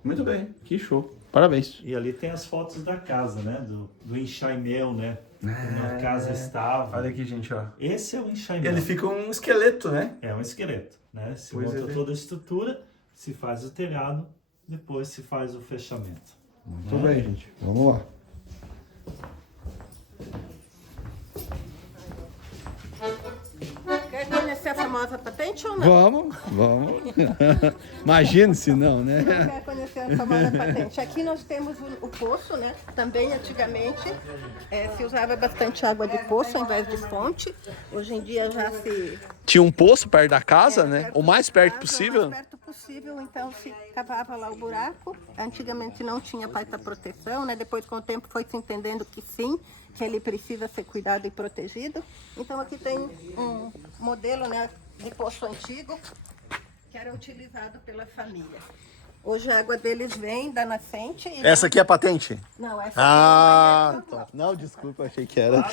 Muito bem, que show. Parabéns. E ali tem as fotos da casa, né? Do enxaimel, né? Como a casa estava. Olha aqui, gente, ó. Esse é o enxaimel. Ele fica um esqueleto, né? É um esqueleto, né? Se Pois monta é. toda a estrutura, se faz o telhado, depois se faz o fechamento. Muito bem, gente. Vamos lá. Quer conhecer a famosa patente ou não? Vamos. Imagine se não, né? Quer conhecer a famosa patente? Aqui nós temos o poço, né? Também antigamente se usava bastante água de poço ao invés de fonte. Hoje em dia já se... Tinha um poço perto da casa, né? perto O mais da perto casa, possível. O mais perto possível, então se cavava lá o buraco. Antigamente não tinha baita proteção, né? Depois com o tempo foi se entendendo que sim, que ele precisa ser cuidado e protegido. Então aqui tem um modelo, né, de poço antigo que era utilizado pela família. Hoje a água deles vem da nascente. E Essa aqui é a patente? Não, essa Tá. Não, desculpa, achei que era.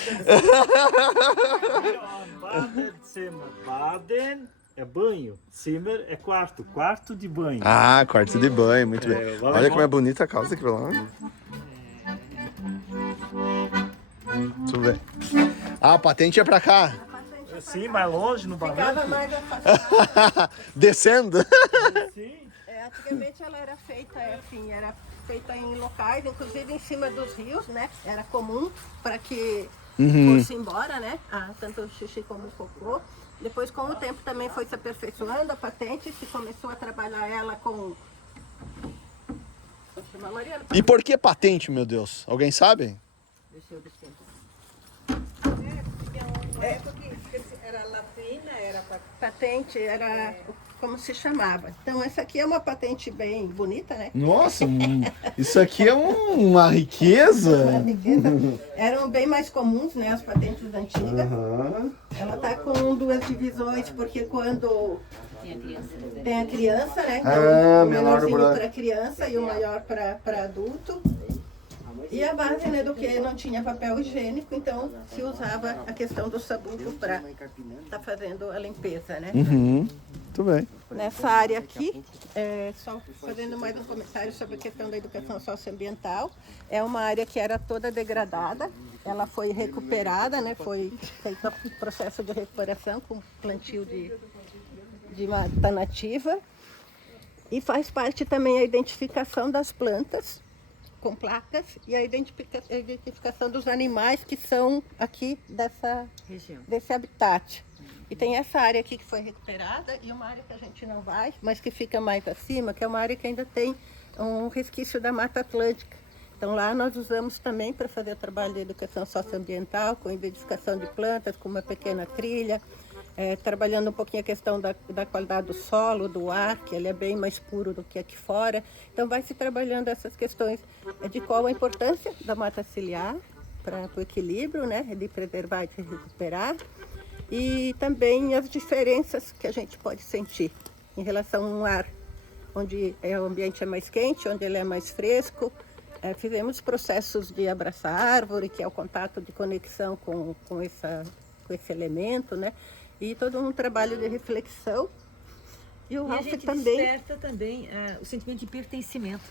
Baden, Zimmer. Baden é banho, Zimmer é quarto, quarto de banho. Quarto de banho, muito bem. Olha como é bonita a casa aqui lá. Deixa eu ver. A patente é pra cá. Sim, mais longe no ficava barranco. mais afastada. Descendo. Sim. Antigamente ela era feita assim, era feita em locais, inclusive em cima dos rios, né? Era comum para que fosse embora, né? Tanto o xixi como o cocô. Depois, com o tempo, também foi se aperfeiçoando a patente, se começou a trabalhar ela com... Deixa Dona Mariana, E por que patente, meu Deus? Alguém sabe? Deixa eu descer. era latrina, era patente, era como se chamava. Então essa aqui é uma patente bem bonita, né? Nossa, isso aqui é uma riqueza. Uma riqueza. Eram bem mais comuns, né, as patentes antigas. Ela tá com 2 divisões, porque quando tem a criança, né? Então, o menorzinho para criança e o maior para adulto. E a base, né, do que não tinha papel higiênico, então se usava a questão do sabugo para estar fazendo a limpeza, né? Muito bem. Nessa área aqui, só fazendo mais um comentário sobre a questão da educação socioambiental, é uma área que era toda degradada, ela foi recuperada, né? Foi feito o processo de recuperação com plantio de mata nativa e faz parte também a identificação das plantas com placas e a identificação dos animais que são aqui desse habitat. E tem essa área aqui que foi recuperada e uma área que a gente não vai, mas que fica mais acima, que é uma área que ainda tem um resquício da Mata Atlântica. Então lá nós usamos também para fazer o trabalho de educação socioambiental, com identificação de plantas, com uma pequena trilha, trabalhando um pouquinho a questão da qualidade do solo, do ar, que ele é bem mais puro do que aqui fora. Então vai se trabalhando essas questões de qual a importância da mata ciliar para o equilíbrio, né, de preservar e de recuperar, e também as diferenças que a gente pode sentir em relação ao ar, onde o ambiente é mais quente, onde ele é mais fresco. Fizemos processos de abraçar a árvore, que é o contato de conexão com esse elemento, né? E todo um trabalho de reflexão. E a gente desperta também o sentimento de pertencimento.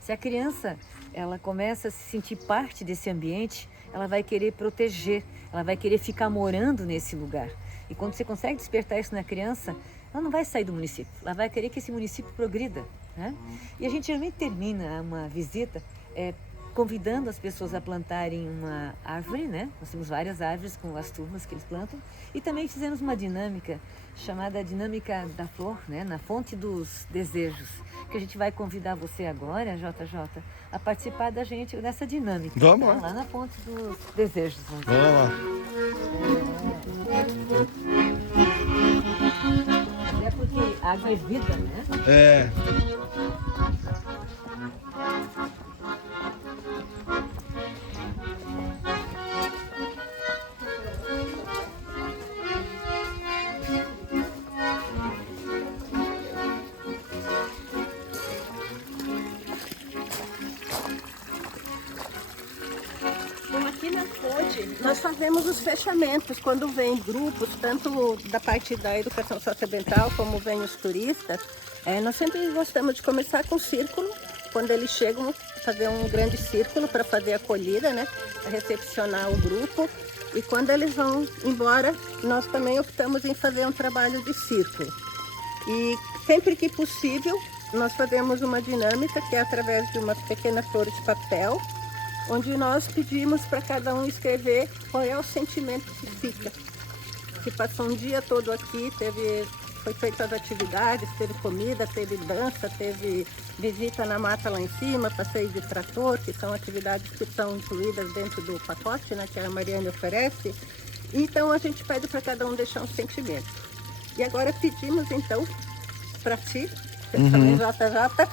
Se a criança ela começa a se sentir parte desse ambiente, ela vai querer proteger, ela vai querer ficar morando nesse lugar. E quando você consegue despertar isso na criança, ela não vai sair do município, ela vai querer que esse município progrida, né? E a gente geralmente termina uma visita convidando as pessoas a plantarem uma árvore, né? Nós temos várias árvores com as turmas que eles plantam. E também fizemos uma dinâmica chamada Dinâmica da Flor, né? Na Fonte dos Desejos, que a gente vai convidar você agora, JJ, a participar da gente nessa dinâmica. Vamos tá? lá. Lá na Fonte dos Desejos. Vamos lá. É porque a água é vida, né? É. Bom, aqui na fonte nós fazemos os fechamentos quando vem grupos, tanto da parte da educação socioambiental como vem os turistas. Nós sempre gostamos de começar com círculo, quando eles chegam, fazer um grande círculo para fazer a acolhida, né? Para recepcionar o grupo. E quando eles vão embora, nós também optamos em fazer um trabalho de círculo. E sempre que possível, nós fazemos uma dinâmica que é através de uma pequena flor de papel, onde nós pedimos para cada um escrever qual é o sentimento que fica. Se passou um dia todo aqui, foi feita as atividades, teve comida, teve dança, teve visita na mata lá em cima, passeio de trator, que são atividades que são incluídas dentro do pacote, né, que a Mariane oferece. Então a gente pede para cada um deixar um sentimento. E agora pedimos então para ti, JJ,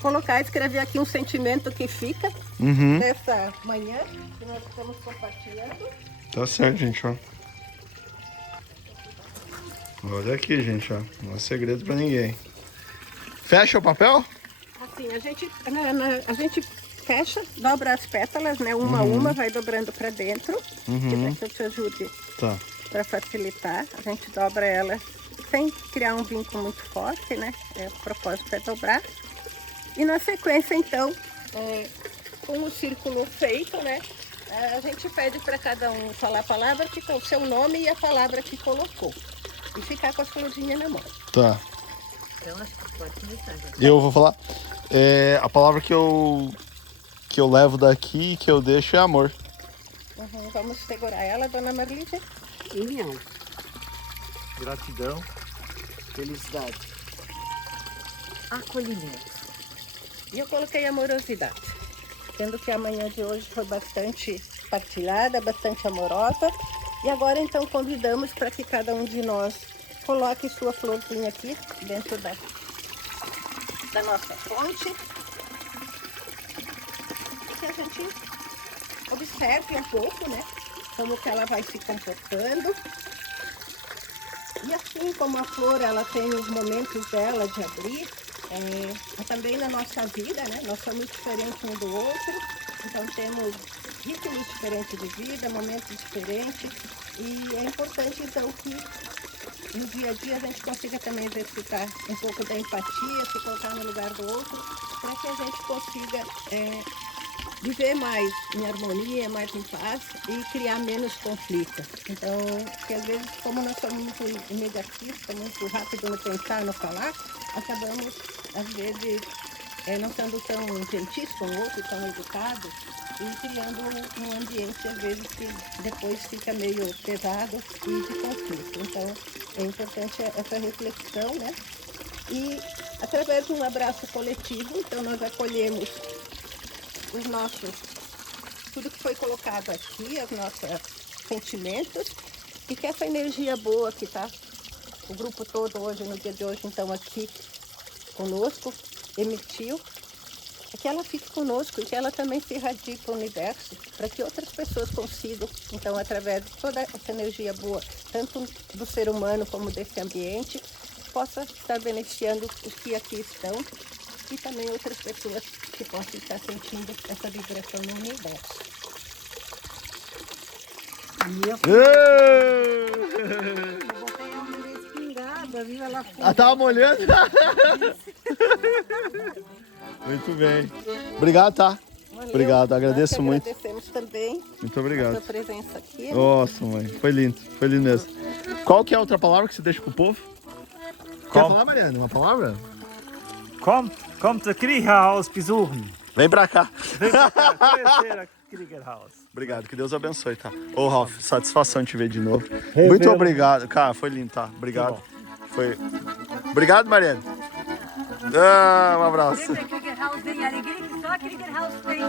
colocar, escrever aqui um sentimento que fica nessa manhã que nós estamos compartilhando. Tá certo, gente, ó. Olha aqui, gente, ó. Não é segredo pra ninguém. Fecha o papel? Assim, a gente fecha, dobra as pétalas, né? Uma a uma, vai dobrando pra dentro. Que eu te ajude para facilitar. A gente dobra ela sem criar um vínculo muito forte, né? O propósito é dobrar. E na sequência, então, com o círculo feito, né? A gente pede para cada um falar a palavra, o seu nome e a palavra que colocou. E ficar com as florzinhas na mão. Tá. Então acho que pode começar. Eu vou falar. A palavra que eu levo daqui e que eu deixo é amor. Vamos segurar ela, dona Marlídia. União. Gratidão. Felicidade. Acolhimento. E eu coloquei amorosidade, sendo que a manhã de hoje foi bastante partilhada, bastante amorosa. E agora então convidamos para que cada um de nós coloque sua florzinha aqui dentro da nossa fonte. E que a gente observe um pouco, né? Como que ela vai se comportando. E assim como a flor, ela tem os momentos dela de abrir, também na nossa vida, né? Nós somos diferentes um do outro, então temos ritmos diferentes de vida, momentos diferentes, e é importante então que no dia a dia a gente consiga também exercitar um pouco da empatia, se colocar no lugar do outro, para que a gente consiga viver mais em harmonia, mais em paz e criar menos conflitos. Então, porque às vezes, como nós somos muito imediatistas, muito rápido no pensar, no falar, acabamos, às vezes, não sendo tão gentis com o outro, tão educados, e criando um ambiente, às vezes, que depois fica meio pesado e de conflito. Então, é importante essa reflexão, né? E, através de um abraço coletivo, então, nós acolhemos os nossos, tudo que foi colocado aqui, os nossos sentimentos, e que essa energia boa que está o grupo todo hoje, no dia de hoje, então aqui conosco, emitiu, é que ela fique conosco e que ela também se irradie para o universo, para que outras pessoas consigam, então, através de toda essa energia boa, tanto do ser humano como desse ambiente, possa estar beneficiando os que aqui estão e também outras pessoas que possam estar sentindo essa vibração no universo. Eu botei ela meio espingada, viu? Ela foi. Ah, tava molhando? Muito bem. Obrigado, tá? Valeu. Obrigado, agradeço Nós muito. agradecemos também Muito a obrigado. sua presença aqui. Nossa, mãe, foi lindo mesmo. Qual que é a outra palavra que você deixa pro povo? Quer falar, Mariana? Uma palavra? Kommt der Kriegerhaus besuchen. Vem pra cá. Vem pra cá, conhecer a Kriegerhaus. Obrigado, que Deus abençoe, tá? Ô, Ralf, satisfação te ver de novo. Revela. Muito obrigado. Cara, foi lindo, tá? Obrigado. Foi. Obrigado, Mariana. Ah, um abraço. Lembra que Krieger House tem alegria que só Krieger House tem.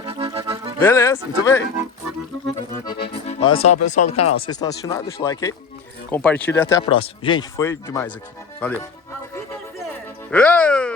Beleza, muito bem. Olha só, pessoal do canal, vocês estão assistindo? Deixa o like aí. Compartilha e até a próxima. Gente, foi demais aqui. Valeu. Auf Wiedersehen. Ei!